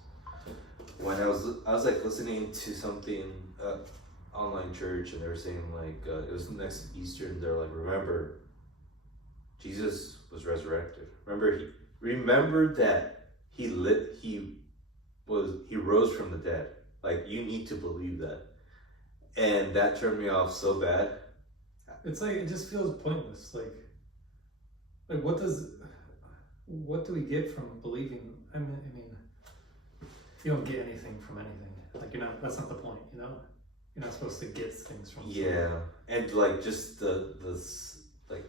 when I was like listening to something online church, and they were saying like it was next Easter, and they're like, remember, Jesus was resurrected. Remember that he rose from the dead. Like, you need to believe that. And that turned me off so bad. It's like, it just feels pointless. Like what do we get from believing? I mean, you don't get anything from anything. Like, that's not the point, You're not supposed to get things from someone. Yeah. And like, just the like,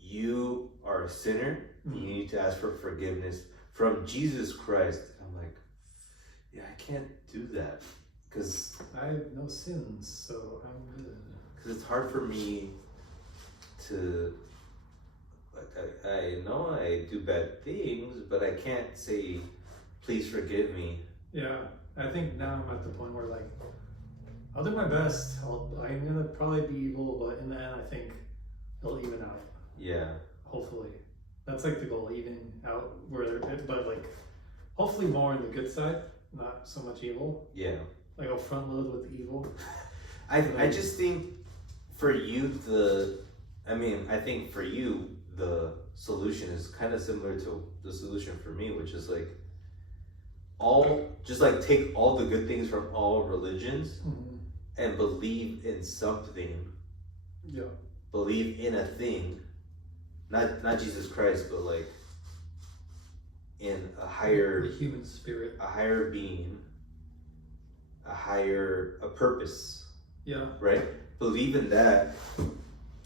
you are a sinner. Mm-hmm. You need to ask for forgiveness from Jesus Christ. I'm like, yeah, I can't do that because I have no sins, so I'm good. Because it's hard for me to, like, I know I do bad things, but I can't say, please forgive me. Yeah, I think now I'm at the point where, like, I'll do my best. I'm gonna probably be evil, but in the end, I think it'll even out. Yeah. Hopefully, that's like the goal, even out but like, hopefully more on the good side, not so much evil. Yeah. Like, I'll front load with evil. I just think for you I think for you the solution is kind of similar to the solution for me, which is like take all the good things from all religions, mm-hmm. and believe in something. Yeah. Believe in a thing, not Jesus Christ, but like in a higher human spirit, a higher being, a purpose. Yeah. Right? Believe in that,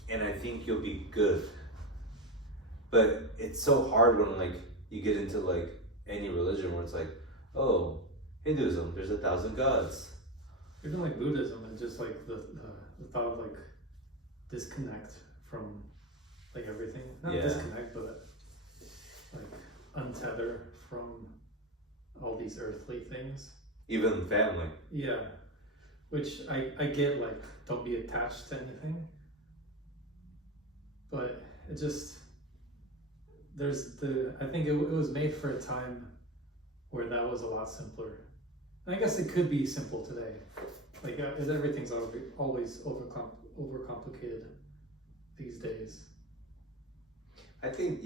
and I think you'll be good. But it's so hard when like you get into like any religion where it's like, oh, Hinduism, there's 1,000 gods. Even like Buddhism, and just like the thought of like disconnect from like everything. Not disconnect, but like untether from all these earthly things. Even family. Yeah. Which I get, like, don't be attached to anything. But it just, I think it was made for a time where that was a lot simpler. And I guess it could be simple today. Like, everything's always overcomplicated these days. I think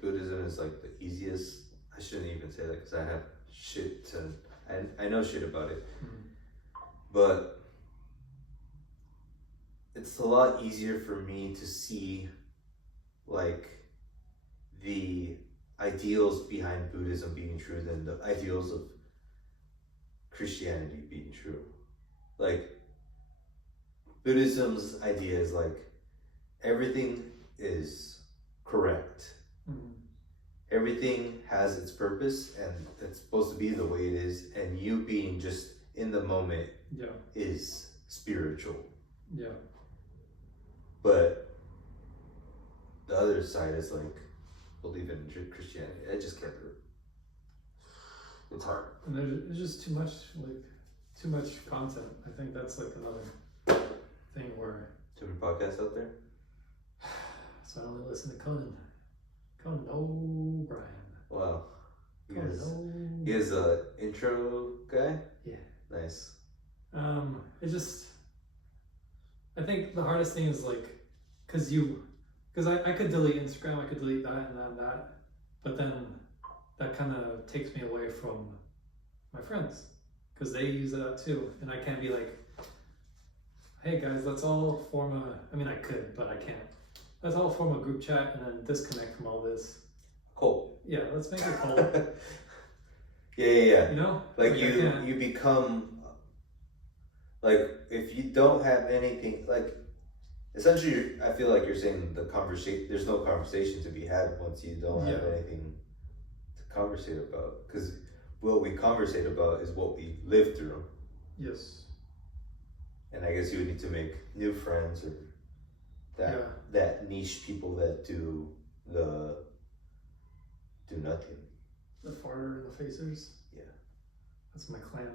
Buddhism is like the easiest. I shouldn't even say that because I have shit to, I know shit about it. Mm-hmm. But it's a lot easier for me to see like the ideals behind Buddhism being true than the ideals of Christianity being true. Like, Buddhism's idea is like everything is correct. Mm-hmm. Everything has its purpose and it's supposed to be the way it is, and you being just in the moment is spiritual. Yeah. But the other side is like believe in Christianity. I just can't do it. It's hard. And there's just too much content. I think that's like another thing where too many podcasts out there. So I only listen to Conan O'Brien. Wow. He is a intro guy? Yeah. Nice. I think the hardest thing is like, because I could delete Instagram, I could delete that and that, but then that kind of takes me away from my friends, because they use that too, and I can't be like, hey guys, let's all form I could, but I can't. Let's all form a group chat and then disconnect from all this. Cool. Yeah, let's make it cool. Yeah. You know? Like you become, like, if you don't have anything, like, essentially, I feel like you're saying there's no conversation to be had once you don't have anything to conversate about. Because what we conversate about is what we live through. Yes. And I guess you would need to make new friends or that niche people that do nothing. The farter and the facers. Yeah. That's my clan.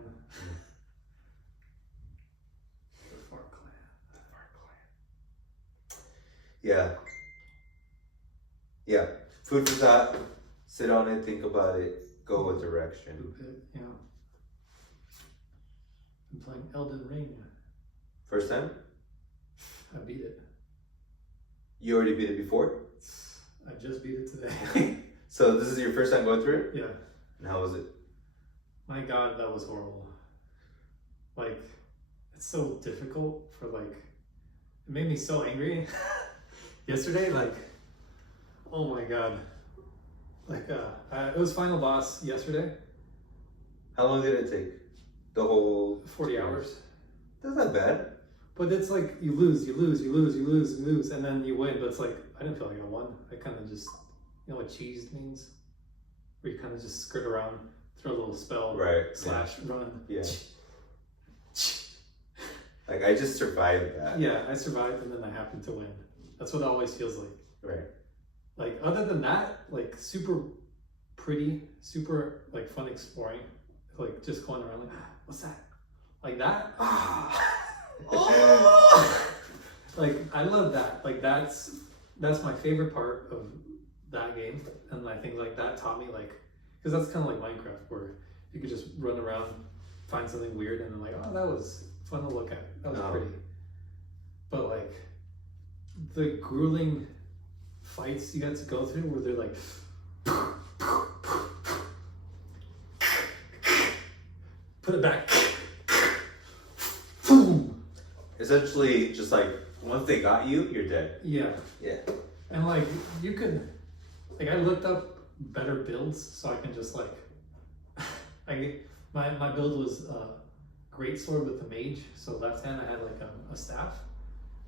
The Far Clan. The Far Clan. Yeah. Yeah. Food for thought. Sit on it, think about it, go a direction. Loop it, yeah. I'm playing Elden Ring. First time? I beat it. You already beat it before? I just beat it today. So this is your first time going through it? Yeah. And how was it? My God, that was horrible. Like, it's so difficult for like, it made me so angry. Yesterday, like, oh my God. Like, it was final boss yesterday. How long did it take? The whole 40 hours. That's not bad. But it's like you lose, and then you win. But it's like, I didn't feel like I won. I kind of just, you know what cheese means? Where you kind of just skirt around, throw a little spell, right? /run. Yeah. Like I just survived that. Yeah, I survived and then I happened to win. That's what it always feels like. Right. Like other than that, like super pretty, super like fun exploring. Like just going around like, what's that? Like that? Oh! Like I love that. Like that's my favorite part of that game. And I think like that taught me like, because that's kind of like Minecraft where you could just run around, find something weird and then like, oh, that was fun to look at. That was pretty. But like the grueling fights you got to go through where they're like put it back. Essentially just like once they got you, you're dead. Yeah. Yeah. And like you could like I looked up better builds so I can just like my build was great sword with the mage. So left hand I had like a staff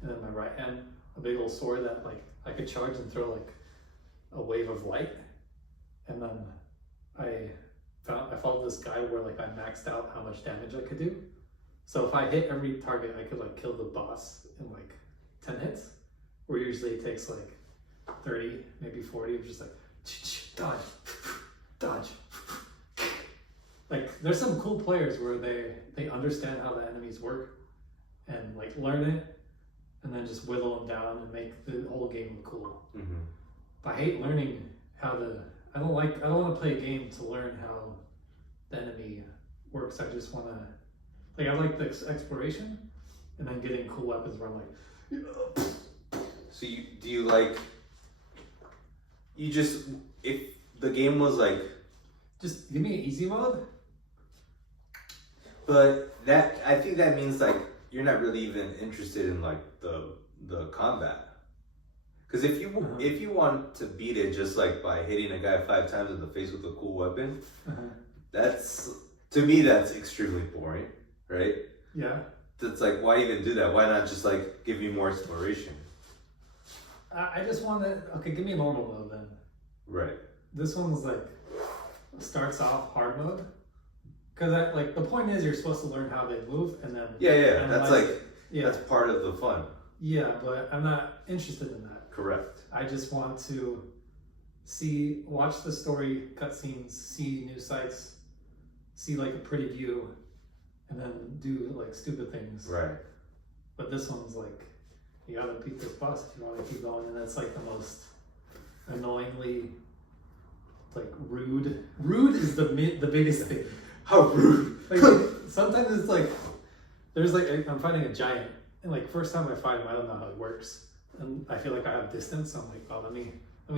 and then my right hand a big old sword that like I could charge and throw like a wave of light. And then I followed this guide where like I maxed out how much damage I could do. So if I hit every target, I could like kill the boss in like 10 hits, where usually it takes like 30, maybe 40, of just like dodge, dodge. Like there's some cool players where they understand how the enemies work and like learn it and then just whittle them down and make the whole game look cool. Mm-hmm. But I hate learning how to, I don't want to play a game to learn how the enemy works. I just want to, like I like the exploration and then getting cool weapons where I'm like, so do you like, you just, if the game was like, just give me an easy mode. But that, I think that means like, you're not really even interested in like the combat. Because if you want to beat it just like by hitting a guy 5 times in the face with a cool weapon, that's, to me, that's extremely boring, right? Yeah. That's like, why even do that? Why not just like give me more exploration? I just want to, okay, give me a normal mode then. Right. This one's like, starts off hard mode. Because like the point is you're supposed to learn how they move and then... Yeah, that's like, that's part of the fun. Yeah, but I'm not interested in that. Correct. I just want to watch the story cutscenes, see new sights, see like a pretty view, and then do like stupid things. Right. But this one's like, you gotta beat this boss if you want to keep going, and that's like the most annoyingly like rude. Rude is the biggest thing. How rude! Like sometimes it's like there's like I'm fighting a giant, and like first time I fight him, I don't know how it works, and I feel like I have distance. So I'm like, oh, let me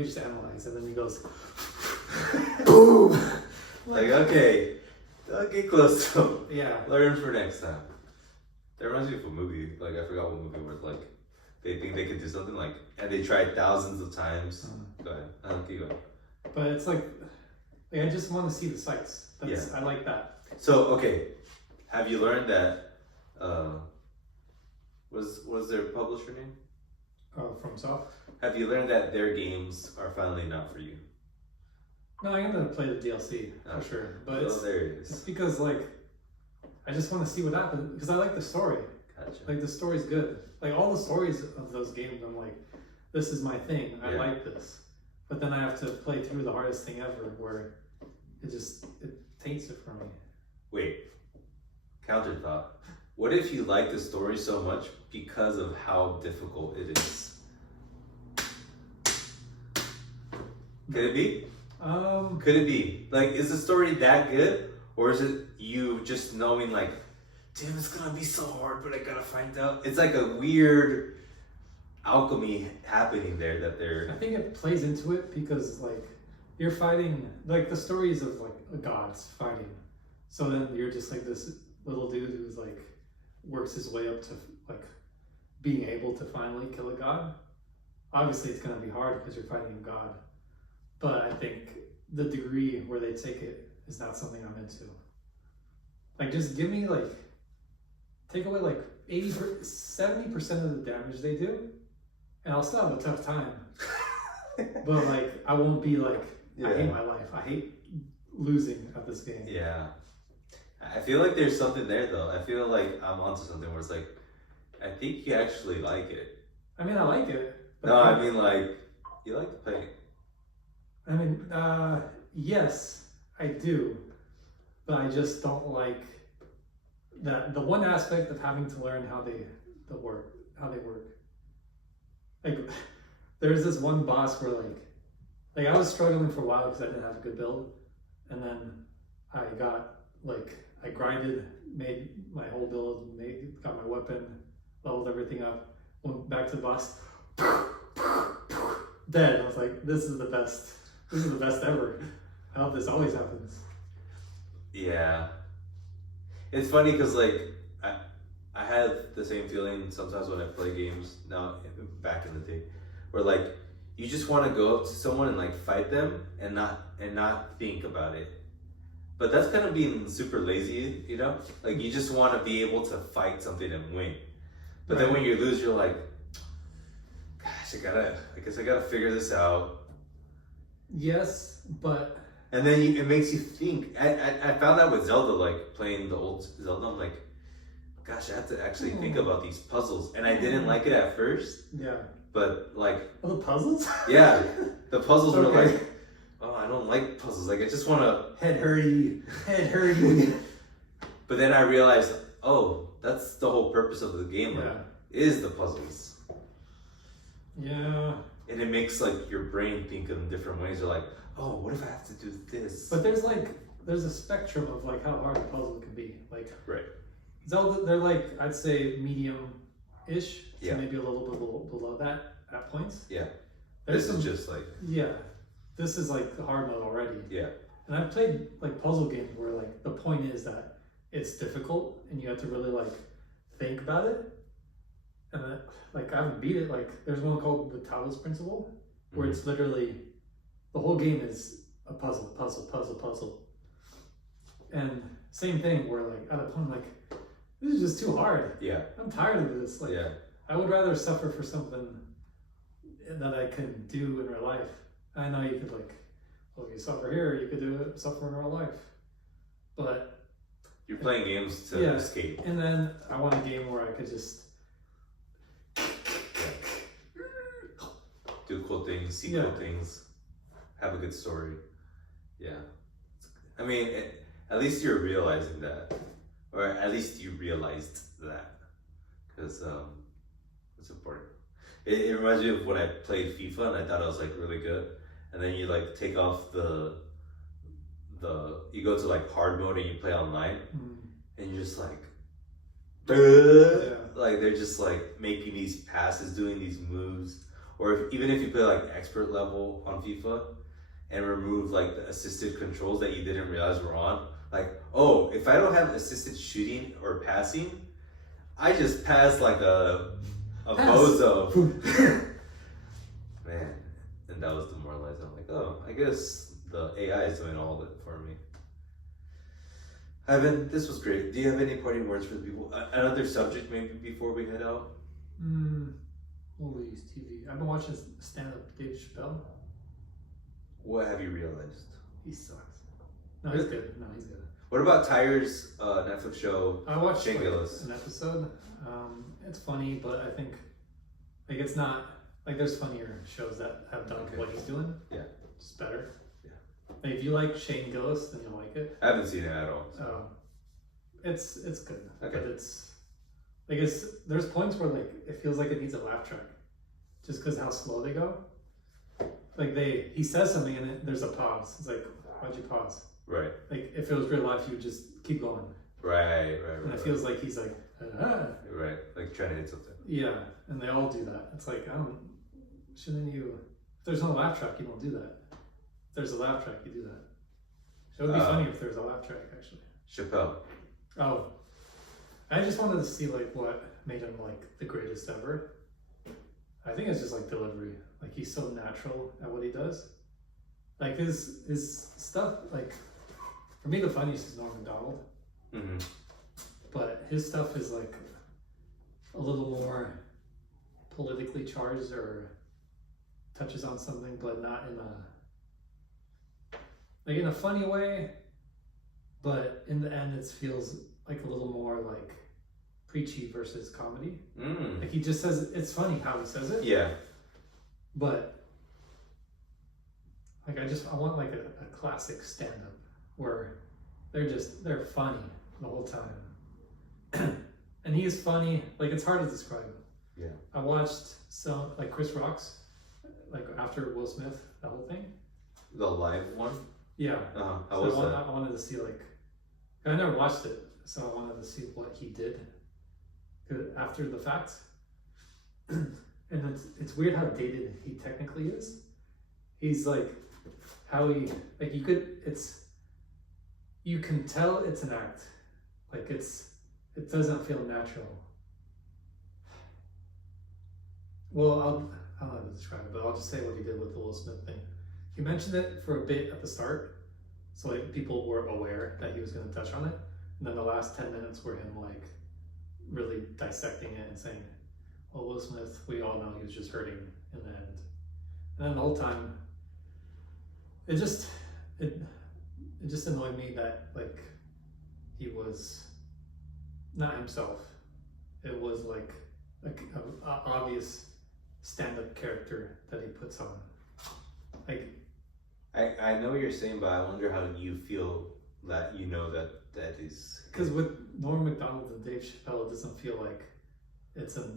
just analyze, and then he goes, boom. Like okay, don't get close to him. Yeah. Learn for next time. That reminds me of a movie. Like I forgot what movie where like they think they can do something like, and they try thousands of times. Go ahead. Keep going. But it's like I just want to see the sights. I like that. So okay, have you learned that? Was their publisher name? From Soft. Have you learned that their games are finally not for you? No, I'm gonna play the DLC for sure. But there it is. It's because like I just want to see what happens because I like the story. Gotcha. Like the story's good. Like all the stories of those games, I'm like, this is my thing. I like this. But then I have to play through the hardest thing ever, where it taints it for me. Wait, counter thought. What if you like the story so much because of how difficult it is? Could it be? Could it be? Like, is the story that good? Or is it you just knowing, like, damn, it's gonna be so hard, but I gotta find out? It's like a weird alchemy happening there that they're... I think it plays into it because, like, you're fighting, like, the stories of, like, gods fighting. So then you're just, like, this little dude who's, like, works his way up to, like, being able to finally kill a god. Obviously, it's gonna be hard because you're fighting a god. But I think the degree where they take it is not something I'm into. Like, just give me, like, take away, like, 70% of the damage they do, and I'll still have a tough time. But, like, I won't be like, I hate my life. I hate losing at this game. Yeah. I feel like there's something there, though. I feel like I'm onto something where it's like, I think you actually like it. I mean, I like it. No, I mean, like, you like to play it. I mean, yes, I do. But I just don't like that the one aspect of having to learn how they work. Like, there's this one boss where like I was struggling for a while because I didn't have a good build, and then I got I grinded, made my whole build, got my weapon, leveled everything up, went back to the boss, dead. I was like, this is the best. This is the best ever. I hope this always happens. Yeah. It's funny because, like, I had the same feeling sometimes when I play games now, back in the day, where, like, you just want to go up to someone and, like, fight them and not think about it. But that's kind of being super lazy, you know? Like, you just want to be able to fight something and win. But then when you lose, you're like, gosh, I guess I gotta figure this out. Yes, but... And then it makes you think. I found that with Zelda, like, playing the old Zelda, I'm like, gosh, I have to actually think about these puzzles. And I didn't like it at first. Yeah. But, like... Oh, the puzzles? Yeah. The puzzles were like, oh, I don't like puzzles. Like, I just want to... Head hurty. But then I realized, oh, that's the whole purpose of the game, like, is the puzzles. Yeah. And it makes, like, your brain think in different ways. You're like, oh, what if I have to do this? But there's a spectrum of, like, how hard a puzzle can be. Like, right. Zelda, they're, like, I'd say medium-ish. Yeah. So maybe a little bit below that at points. Yeah. There's This is just, like... Yeah. This is, like, the hard mode already. Yeah. And I've played, like, puzzle games where, like, the point is that it's difficult and you have to really, like, think about it. And then, like, I haven't beat it. Like, there's one called the Talos Principle, where it's literally, the whole game is a puzzle. And same thing where, like, at a point, I'm like, this is just too hard. Yeah. I'm tired of this. Like, I would rather suffer for something that I can do in real life. I know you could, like, well, if you suffer here, you could do it, suffer in real life. But... You're playing games to escape. And then I want a game where I could just... Do cool things, see cool things, have a good story. Yeah. I mean, at least you're realizing that. Or at least you realized that. Because it's important. It reminds me of when I played FIFA and I thought I was, like, really good. And then you, like, take off you go to, like, hard mode and you play online. And you're just like, like, they're just, like, making these passes, doing these moves. Or even if you play, like, expert level on FIFA and remove, like, the assisted controls that you didn't realize were on. Like, oh, if I don't have assisted shooting or passing, I just pass like a bozo. Man, and that was demoralizing. I'm like, oh, I guess the AI is doing all of it for me. Ivan, this was great. Do you have any parting words for the people? Another subject maybe before we head out? Movies, TV. I've been watching stand-up Dave Chappelle. What have you realized? He sucks. No, he's good. What about Tyre's Netflix show? I watched an episode. It's funny, but I think like it's not like there's funnier shows that have done what he's doing. Yeah, it's better. Yeah. Like, if you like Shane Gillis, then you'll like it. I haven't seen it at all. So. It's good, Okay. but it's like there's points where like it feels like it needs a laugh track, just because how slow they go. Like he says something and there's a pause. It's like, why'd you pause? Right. Like if it was real life, you would just keep going. Right. And it feels like he's like, Right. Like trying to hit something. yeah, and they all do that. It's like shouldn't you? If there's no laugh track, you don't do that. If there's a laugh track, you do that. It would be funny if there's a laugh track actually. Chappelle. Oh, I just wanted to see like what made him like the greatest ever. I think it's just like delivery. Like he's so natural at what he does. Like his stuff. Like for me, the funniest is Norm Macdonald. Mm-hmm. But his stuff is like a little more politically charged or touches on something, but not in a funny way. But in the end, it feels like a little more like preachy versus comedy. Like he just says it's funny how he says it. Yeah. But like I want like a classic stand-up where they're funny the whole time. And he is funny. Like it's hard to describe. Yeah. I watched some like Chris Rock's, like after Will Smith, the whole thing. The live one. Yeah. How was that? I wanted to see like, I never watched it, so I wanted to see what he did after the fact. And it's weird how dated he technically is. He's like how he like you can tell it's an act. Like it doesn't feel natural. Well, I don't know how to describe it, but I'll just say what he did with the Will Smith thing. He mentioned it for a bit at the start, so like people were aware that he was going to touch on it, and then the last 10 minutes were him like really dissecting it and saying, "Well, Will Smith, we all know he was just hurting in the end," and then the whole time, it just annoyed me that like he was not himself. It was like a obvious stand-up character that he puts on. Like I know what you're saying, but I wonder how you feel that you know that is. Because with Norm Macdonald and Dave Chappelle, it doesn't feel like it's a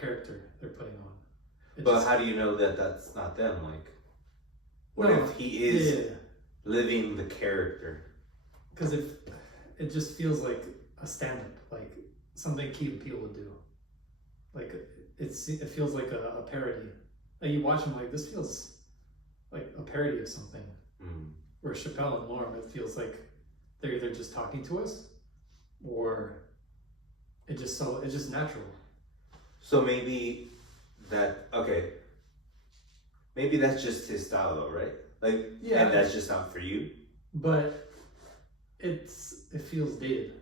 character they're putting on. But how do you know that that's not them? Like, what No, if he is yeah. living the character? Because it just feels like a stand-up, like something Key and Peele would do. Like it feels like a parody. Like you watch him, like this feels like a parody of something. Where Chappelle and Norm, it feels like they're either just talking to us, or it's just natural. So maybe maybe that's just his style, though, right? Like, Yeah, and that's just not for you. But it feels dated.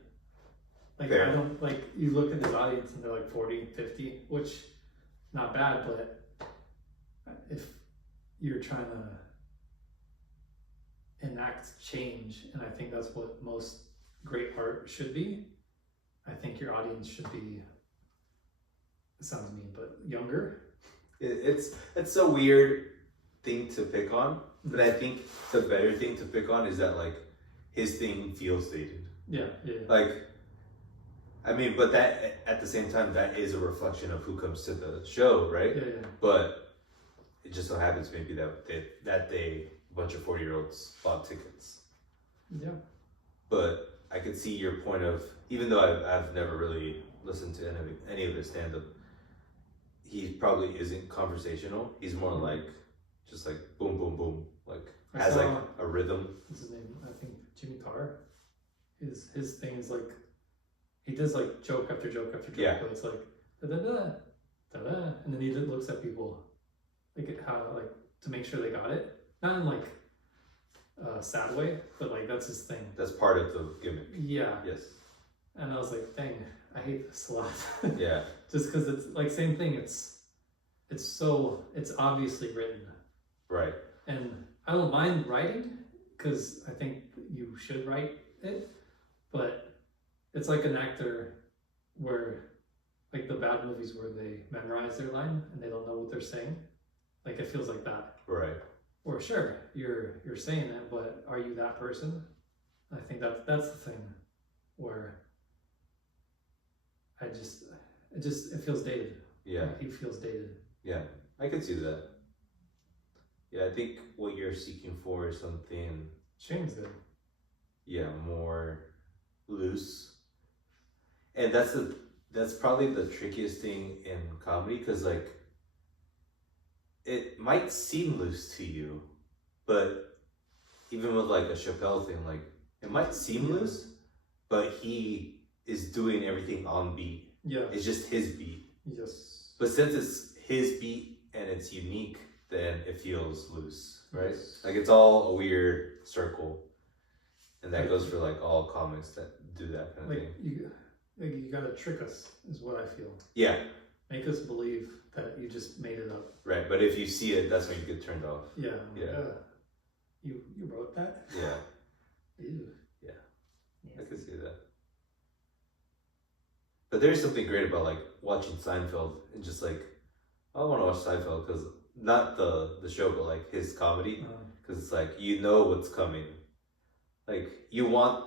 Like Fair. I don't like you look at his audience and they're like 40, 50, which not bad, but if you're trying to enact change, and I think that's what most great art should be, I think your audience should be, it sounds mean, but younger. It's a weird thing to pick on, but I think the better thing to pick on is that like his thing feels dated. Yeah. Like, I mean, but that at the same time, that is a reflection of who comes to the show, right? Yeah. But it just so happens maybe that day a bunch of 40-year-olds bought tickets. Yeah. But I could see your point of, even though I've never really listened to any of his stand-up, he probably isn't conversational. He's more like just like boom, boom, boom, like has like a rhythm. What's his name? I think Jimmy Carr. His thing is like he does like joke after joke after joke, Yeah. but it's like da da da da da, and then he looks at people like how like to make sure they got it, not in like a sad way, but like that's his thing. That's part of the gimmick. Yeah. Yes. And I was like, dang, I hate this a lot. Yeah. Just because it's like same thing. It's obviously written. Right. And I don't mind writing because I think you should write it, but it's like an actor where, like the bad movies where they memorize their line and they don't know what they're saying. Like it feels like that. Right. Or sure, you're saying it, but are you that person? I think that's the thing where it feels dated. Yeah. Like, he feels dated. Yeah, I could see that. Yeah, I think what you're seeking for is something, Shane's good. yeah, more loose. And that's probably the trickiest thing in comedy, because like it might seem loose to you, but even with like a Chappelle thing, like it might seem loose, but he is doing everything on beat. Yeah. It's just his beat. Yes. But since it's his beat and it's unique, then it feels loose, right? Yes. Like it's all a weird circle. And that goes for like all comics that do that kind of thing. You gotta trick us, is what I feel. Yeah. Make us believe that you just made it up. Right, but if you see it, that's when you get turned off. Yeah. Yeah. You wrote that? Yeah. Ew. Yeah. I could see that. But there's something great about like watching Seinfeld and just like, I want to watch Seinfeld because not the show, but like his comedy, because it's like you know what's coming. Like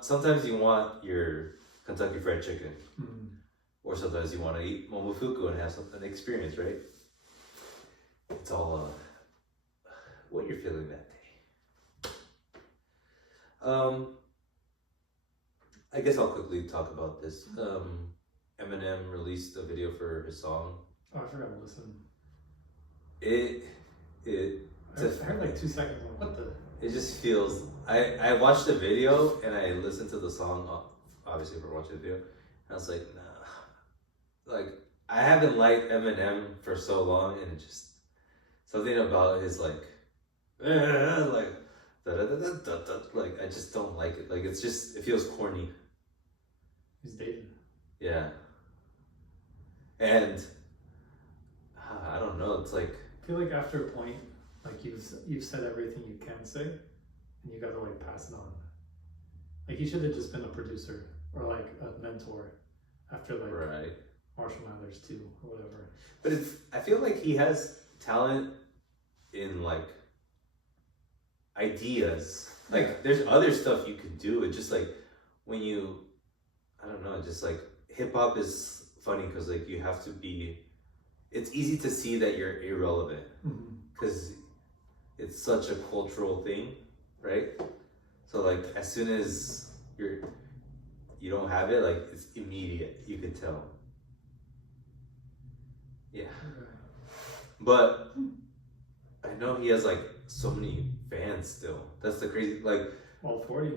sometimes you want your Kentucky Fried Chicken, or sometimes you want to eat momofuku and have an experience, right? It's all what you're feeling that day. I guess I'll quickly talk about this. Eminem released a video for his song. Oh, I forgot to listen. I heard like 2 seconds. What the? It just feels. I watched the video and I listened to the song. Obviously, for watching the video, and I was like, nah. Like I haven't liked Eminem for so long, and it just something about his like like I just don't like it. Like it feels corny. He's dating. Yeah. And I don't know. It's like I feel like after a point, like you've said everything you can say, and you gotta like pass it on. Like he should have just been a producer or like a mentor after like right. Marshall Mathers 2 or whatever. But I feel like he has talent in like ideas. Like there's other stuff you could do. It's just like when you, I don't know, just like hip hop is funny because like you have to be. It's easy to see that you're irrelevant because it's such a cultural thing, right? So like as soon as you don't have it, like it's immediate. You can tell. Yeah. But I know he has like so many fans still. That's the crazy, like. Well, 40.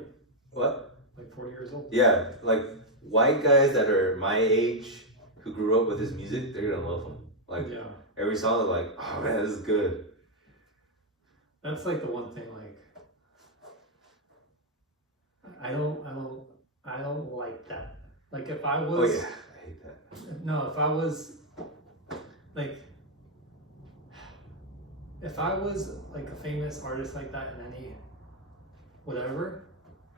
What? Like 40 years old. Yeah, like white guys that are my age who grew up with his music, they're gonna love him. Like every song, they're like, oh man, this is good. That's like the one thing. Like, I don't like that. Like if I was. Oh yeah, I hate that. No, if I was like a famous artist like that in any whatever,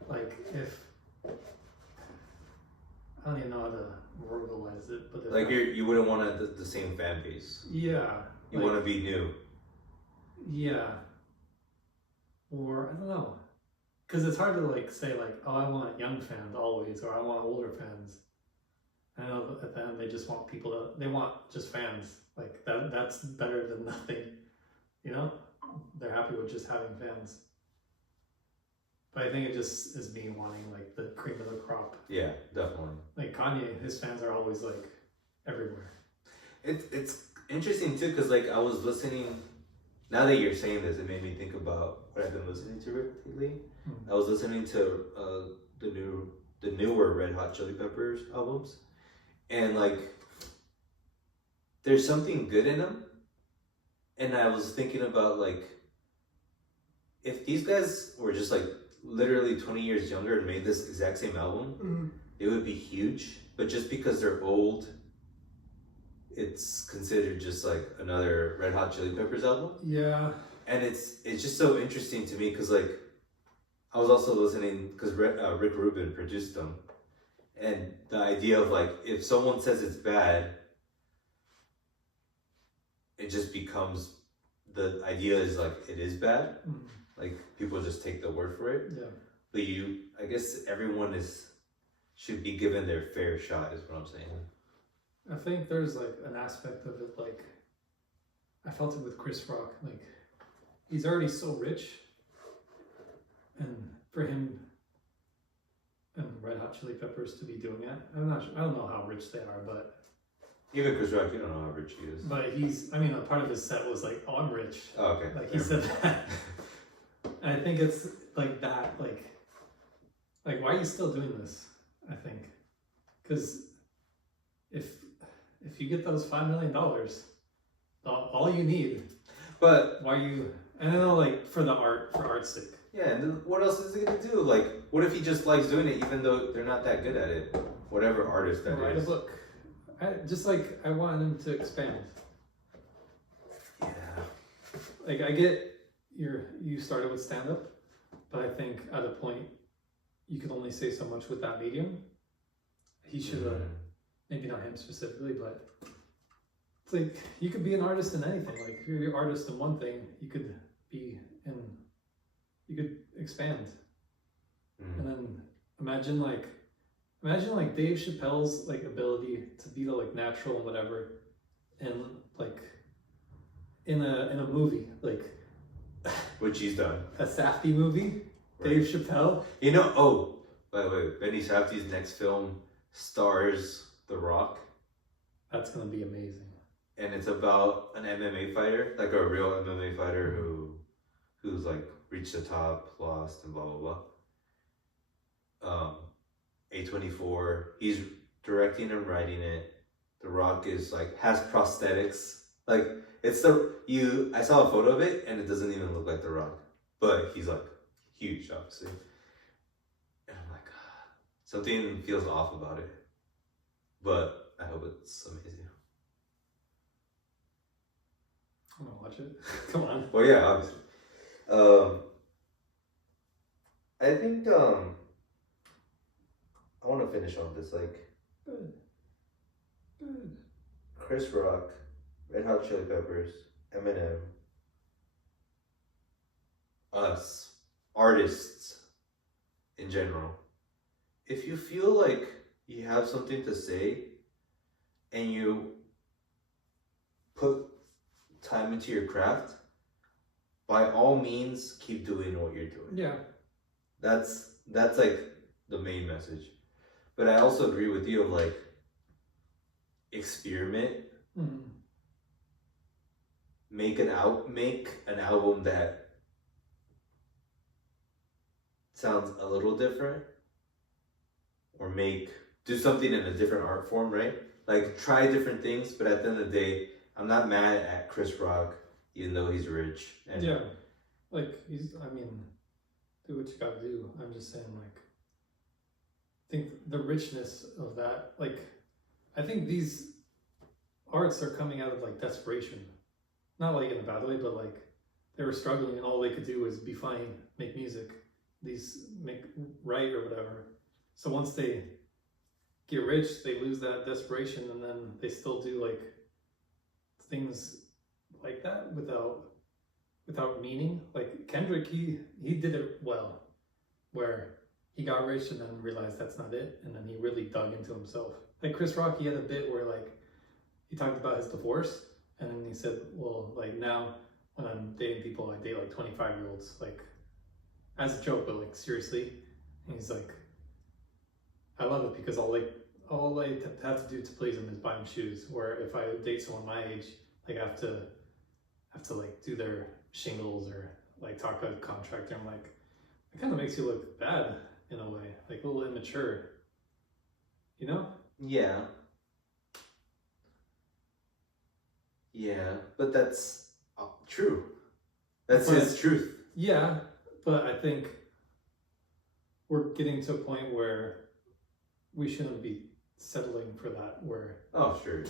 like if I don't even know how to verbalize it, but like you wouldn't want the same fan base. Yeah. You want to be new. Yeah. Or I don't know, because it's hard to like say like, oh, I want young fans always, or I want older fans. I know at the end they just want they want just fans. Like that's better than nothing, you know? They're happy with just having fans. But I think it just is me wanting like the cream of the crop. Yeah, definitely. Like Kanye, his fans are always like everywhere. It's interesting too, because like I was listening, now that you're saying this, it made me think about what I've been listening to lately. I was listening to the newer Red Hot Chili Peppers albums, and like there's something good in them. And I was thinking about like if these guys were just like literally 20 years younger and made this exact same album, it would be huge. But just because they're old, it's considered just like another Red Hot Chili Peppers album. Yeah. And it's just so interesting to me because like I was also listening because Rick Rubin produced them, and the idea of like if someone says it's bad, it just becomes the idea is like it is bad. Like people just take the word for it. Yeah. But I guess everyone should be given their fair shot, is what I'm saying. I think there's like an aspect of it, like I felt it with Chris Rock. Like he's already so rich, and for him and Red Hot Chili Peppers to be doing it, I don't know how rich they are, but Even Chris Rock, you don't know how rich he is. but I mean, a part of his set was like, "Oh, I'm rich." Oh, okay. Like he said that. And I think it's like that, like why are you still doing this? I think, because if you get those $5 million, all you need. But why are you? I don't know, like for art's sake. yeah, and then what else is he gonna do? Like, what if he just likes doing it, even though they're not that good at it? Whatever artist that is. Write a book. I want him to expand. Yeah. Like I get you started with stand up, but I think at a point you can only say so much with that medium. He should maybe not him specifically, but it's like you could be an artist in anything. Like if you're an artist in one thing, you could expand. And then imagine like Dave Chappelle's like ability to be like natural and whatever, and like in a movie, like which he's done. a Safdie movie, right. Dave Chappelle. You know, oh, by the way, Benny Safdie's next film stars The Rock. That's gonna be amazing. And it's about an MMA fighter, like a real MMA fighter who's like reached the top, lost, and blah blah blah. A24, he's directing and writing it. The Rock is like has prosthetics. Like I saw a photo of it and it doesn't even look like The Rock, but he's like huge, obviously. And I'm like, something feels off about it, but I hope it's amazing. I'm gonna watch it. Come on. Well, yeah, obviously. I think I want to finish on this. Like, good. Chris Rock, Red Hot Chili Peppers, Eminem, us, artists in general. If you feel like you have something to say and you put time into your craft, by all means keep doing what you're doing. Yeah. That's like the main message. But I also agree with you of like experiment. Mm-hmm. Make an album that sounds a little different, or do something in a different art form, right? Like try different things, but at the end of the day, I'm not mad at Chris Rock, even though he's rich. And yeah, like do what you gotta do. I'm just saying, like, I think the richness of that, like, I think these arts are coming out of like desperation. Not like in a bad way, but like they were struggling and all they could do was be funny, make music, write or whatever. So once they get rich, they lose that desperation, and then they still do like things like that without meaning. Like Kendrick, he did it well, where he got rich and then realized that's not it, and then he really dug into himself. Like Chris Rock, he had a bit where like he talked about his divorce, and then he said, well, like now when I'm dating people, I date like 25-year-olds, like as a joke, but like seriously. And he's like, I love it because all I have to do to please him is buy him shoes. Where if I date someone my age, like I have to like do their shingles or like talk about a contractor. I'm like, it kind of makes you look bad in a way, like a little immature, you know? Yeah. Yeah, but that's true. That's his truth. Yeah, but I think we're getting to a point where we shouldn't be settling for that. Where sure.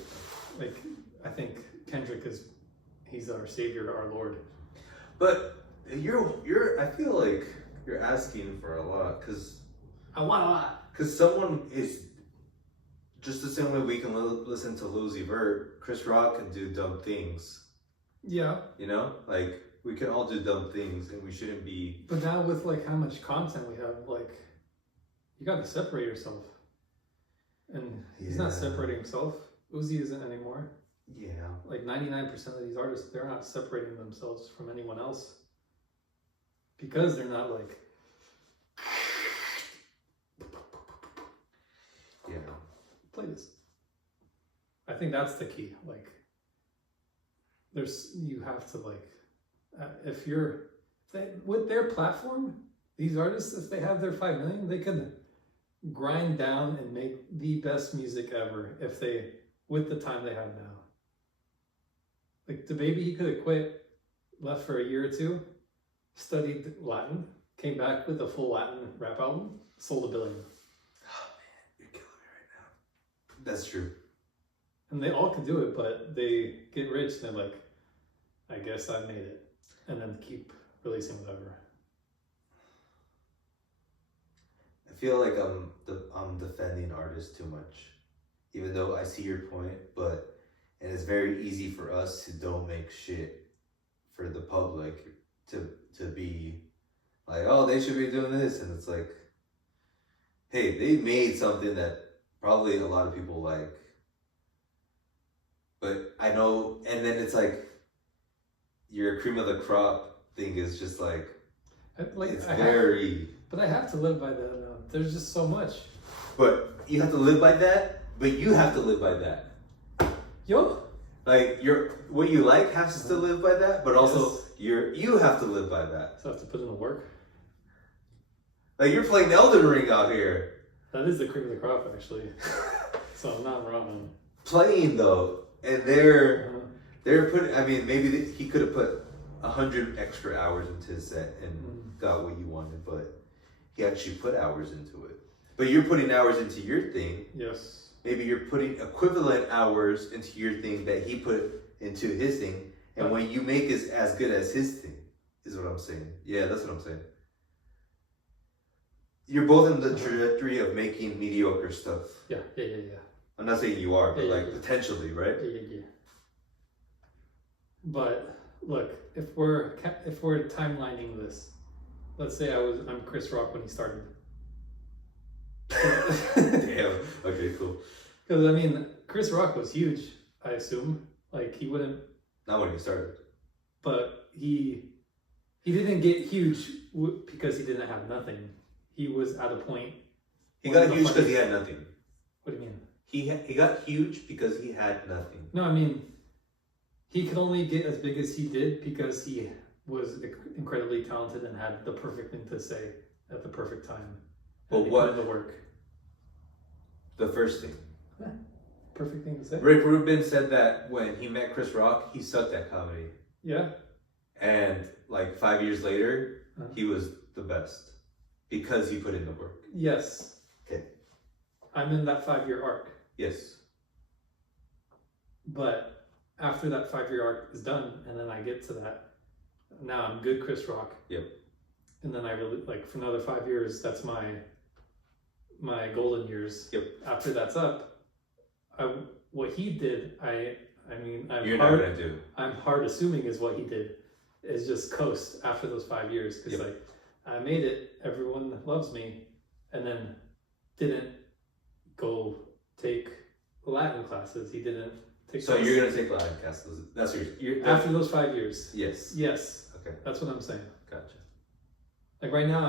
Like I think Kendrick he's our savior, our Lord. But I feel like you're asking for a lot, because I want a lot. Because someone is just the same way we can listen to Lil Uzi Vert. Chris Rock can do dumb things. Yeah. You know, like we can all do dumb things, and we shouldn't be. But now with like how much content we have, like you got to separate yourself, and he's not separating himself. Uzi isn't anymore. Yeah. Like 99% of these artists, they're not separating themselves from anyone else because they're not like. Yeah. Play this. I think that's the key. Like, you have to like, with their platform, these artists, if they have their 5 million, they can grind down and make the best music ever with the time they have now. Like the baby, he could have quit, left for a year or two, studied Latin, came back with a full Latin rap album, sold 1 billion. Oh man, you're killing me right now. That's true. And they all could do it, but they get rich and they're like, I guess I made it. And then keep releasing whatever. I feel like I'm defending artists too much, even though I see your point, and it's very easy for us who don't make shit for the public to be like, oh, they should be doing this, and it's like, hey, they made something that probably a lot of people like, but I know, and then it's like your cream of the crop thing is just like it's very. But I have to live by that. There's just so much. But you have to live by that. But you have to live by that. Yo. Like what you like has to live by that, but also you have to live by that. So I have to put in the work. Like you're playing Elden Ring out here. That is the cream of the crop, actually. So I'm not wrong. Playing though, and they're putting. I mean, maybe he could have put 100 extra hours into his set and got what you wanted, but he actually put hours into it. But you're putting hours into your thing. Yes. Maybe you're putting equivalent hours into your thing that he put into his thing, and when you make is as good as his thing, is what I'm saying. Yeah, that's what I'm saying. You're both in the trajectory of making mediocre stuff. Yeah. I'm not saying you are, but potentially, right? Yeah. But look, if we're timelining this, let's say I'm Chris Rock when he started. Damn. Okay, cool. Because I mean, Chris Rock was huge. I assume, like he wouldn't. Not when he started. But he didn't get huge because he didn't have nothing. He was at a point. He got huge because he had nothing. What do you mean? He got huge because he had nothing. No, I mean, he could only get as big as he did because he was incredibly talented and had the perfect thing to say at the perfect time. But what? Put in the work. The first thing. Perfect thing to say. Rick Rubin said that when he met Chris Rock, he sucked at comedy. Yeah. And like 5 years later, he was the best because he put in the work. Yes. Okay. I'm in that 5-year arc. Yes. But after that 5-year arc is done, and then I get to that, now I'm good Chris Rock. Yep. And then I really, like, for another 5 years, that's my golden years. Yep. After that's up, what he did, You're not gonna do. I'm hard assuming is what he did, is just coast after those 5 years. Because like, I made it, everyone loves me, and then didn't go take Latin classes. He didn't take So classes. you're gonna take Latin classes. That's your After those 5 years. Yes. Yes. Okay. That's what I'm saying. Gotcha. Like right now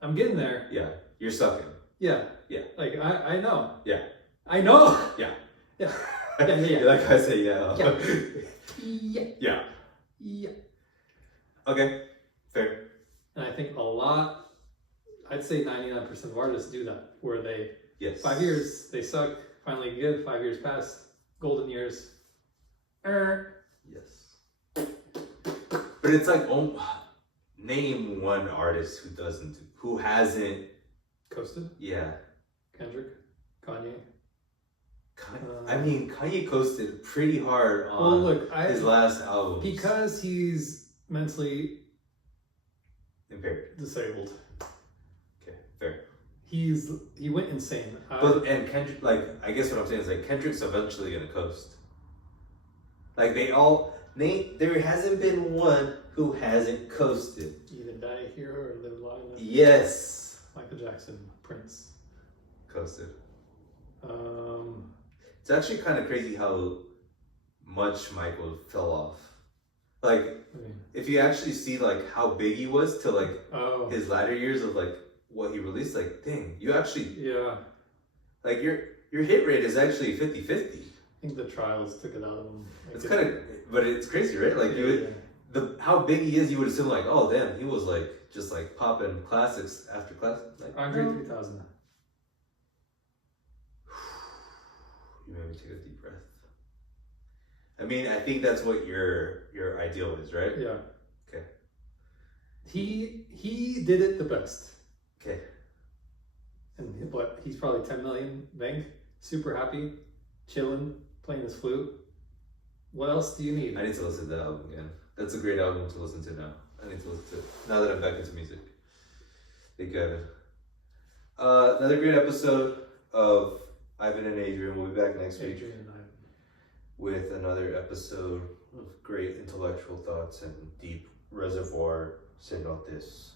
I'm getting there. Yeah. You're sucking. Yeah. Yeah. Like I know. Yeah. I know. Yeah. Yeah. Yeah. Like I say, yeah. Yeah. Yeah. Yeah. Okay. Fair. And I think I'd say 99% of artists do that, where they, 5 years, they suck, finally good, 5 years pass, golden years. Yes. But it's like, name one artist who hasn't Coasted? Yeah. Kendrick? Kanye? I mean, Kanye coasted pretty hard on his last album. Because he's mentally impaired. Disabled. Okay, fair. He went insane. And Kendrick, like, I guess what I'm saying is like Kendrick's eventually gonna coast. Like there hasn't been one who hasn't coasted. Either die a hero or live long enough. Yes. Michael Jackson, Prince. Coasted. It's actually kind of crazy how much Michael fell off. Like, if you actually see like how big he was to like his latter years of like what he released, like, dang, you actually like your hit rate is actually 50-50. I think the trials took it out of him. Like it's kind of, but it's crazy, right? Like how big he is, you would assume like, oh damn, he was like just like popping classics after classics. Like, Andre 3000. You made me take a deep breath. I mean, I think that's what your ideal is, right? Yeah. Okay. He did it the best. Okay. And what? He's probably 10 million bank. Super happy, chilling, playing his flute. What else do you need? I need to listen to that album again. That's a great album to listen to now. I need to listen to it now that I'm back into music. Thank you, Evan. Another great episode of Ivan and Adrian. We'll be back next week. Adrian and Ivan. With another episode of great intellectual thoughts and deep reservoir cenotes,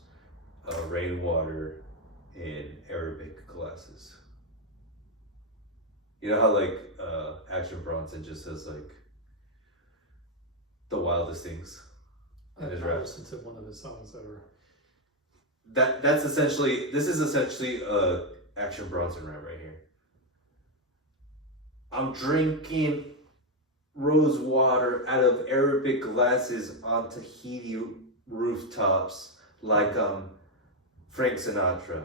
rainwater in Arabic glasses. You know how like Action Bronson just says like the wildest things in his raps? Listened to one of his songs ever. This is essentially Action Bronson rap right here. I'm drinking rose water out of Arabic glasses on Tahiti rooftops like Frank Sinatra.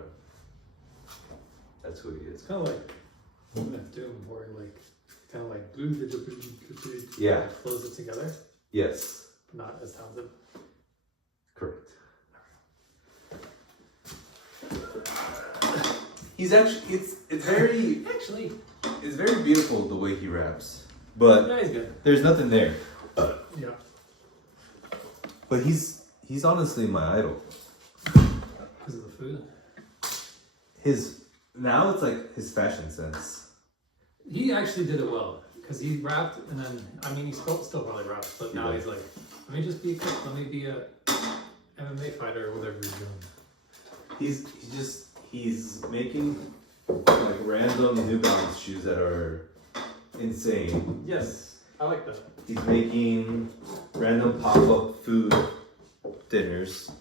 That's who he is. It's kind of like Woman of Doom, where he like kind of like close it together. Yes. But not as talented. Correct. He's actually it's very it's very beautiful the way he raps. But yeah, he's good. There's nothing there. Yeah. But he's honestly my idol. Because of the food. Now it's like his fashion sense. He actually did it well. Because he rapped and then, I mean, he still probably raps, but now he's like, let me just be a cook, let me be a MMA fighter or whatever he's doing. He's making like random New Balance shoes that are insane. Yes, I like that. He's making random pop-up food dinners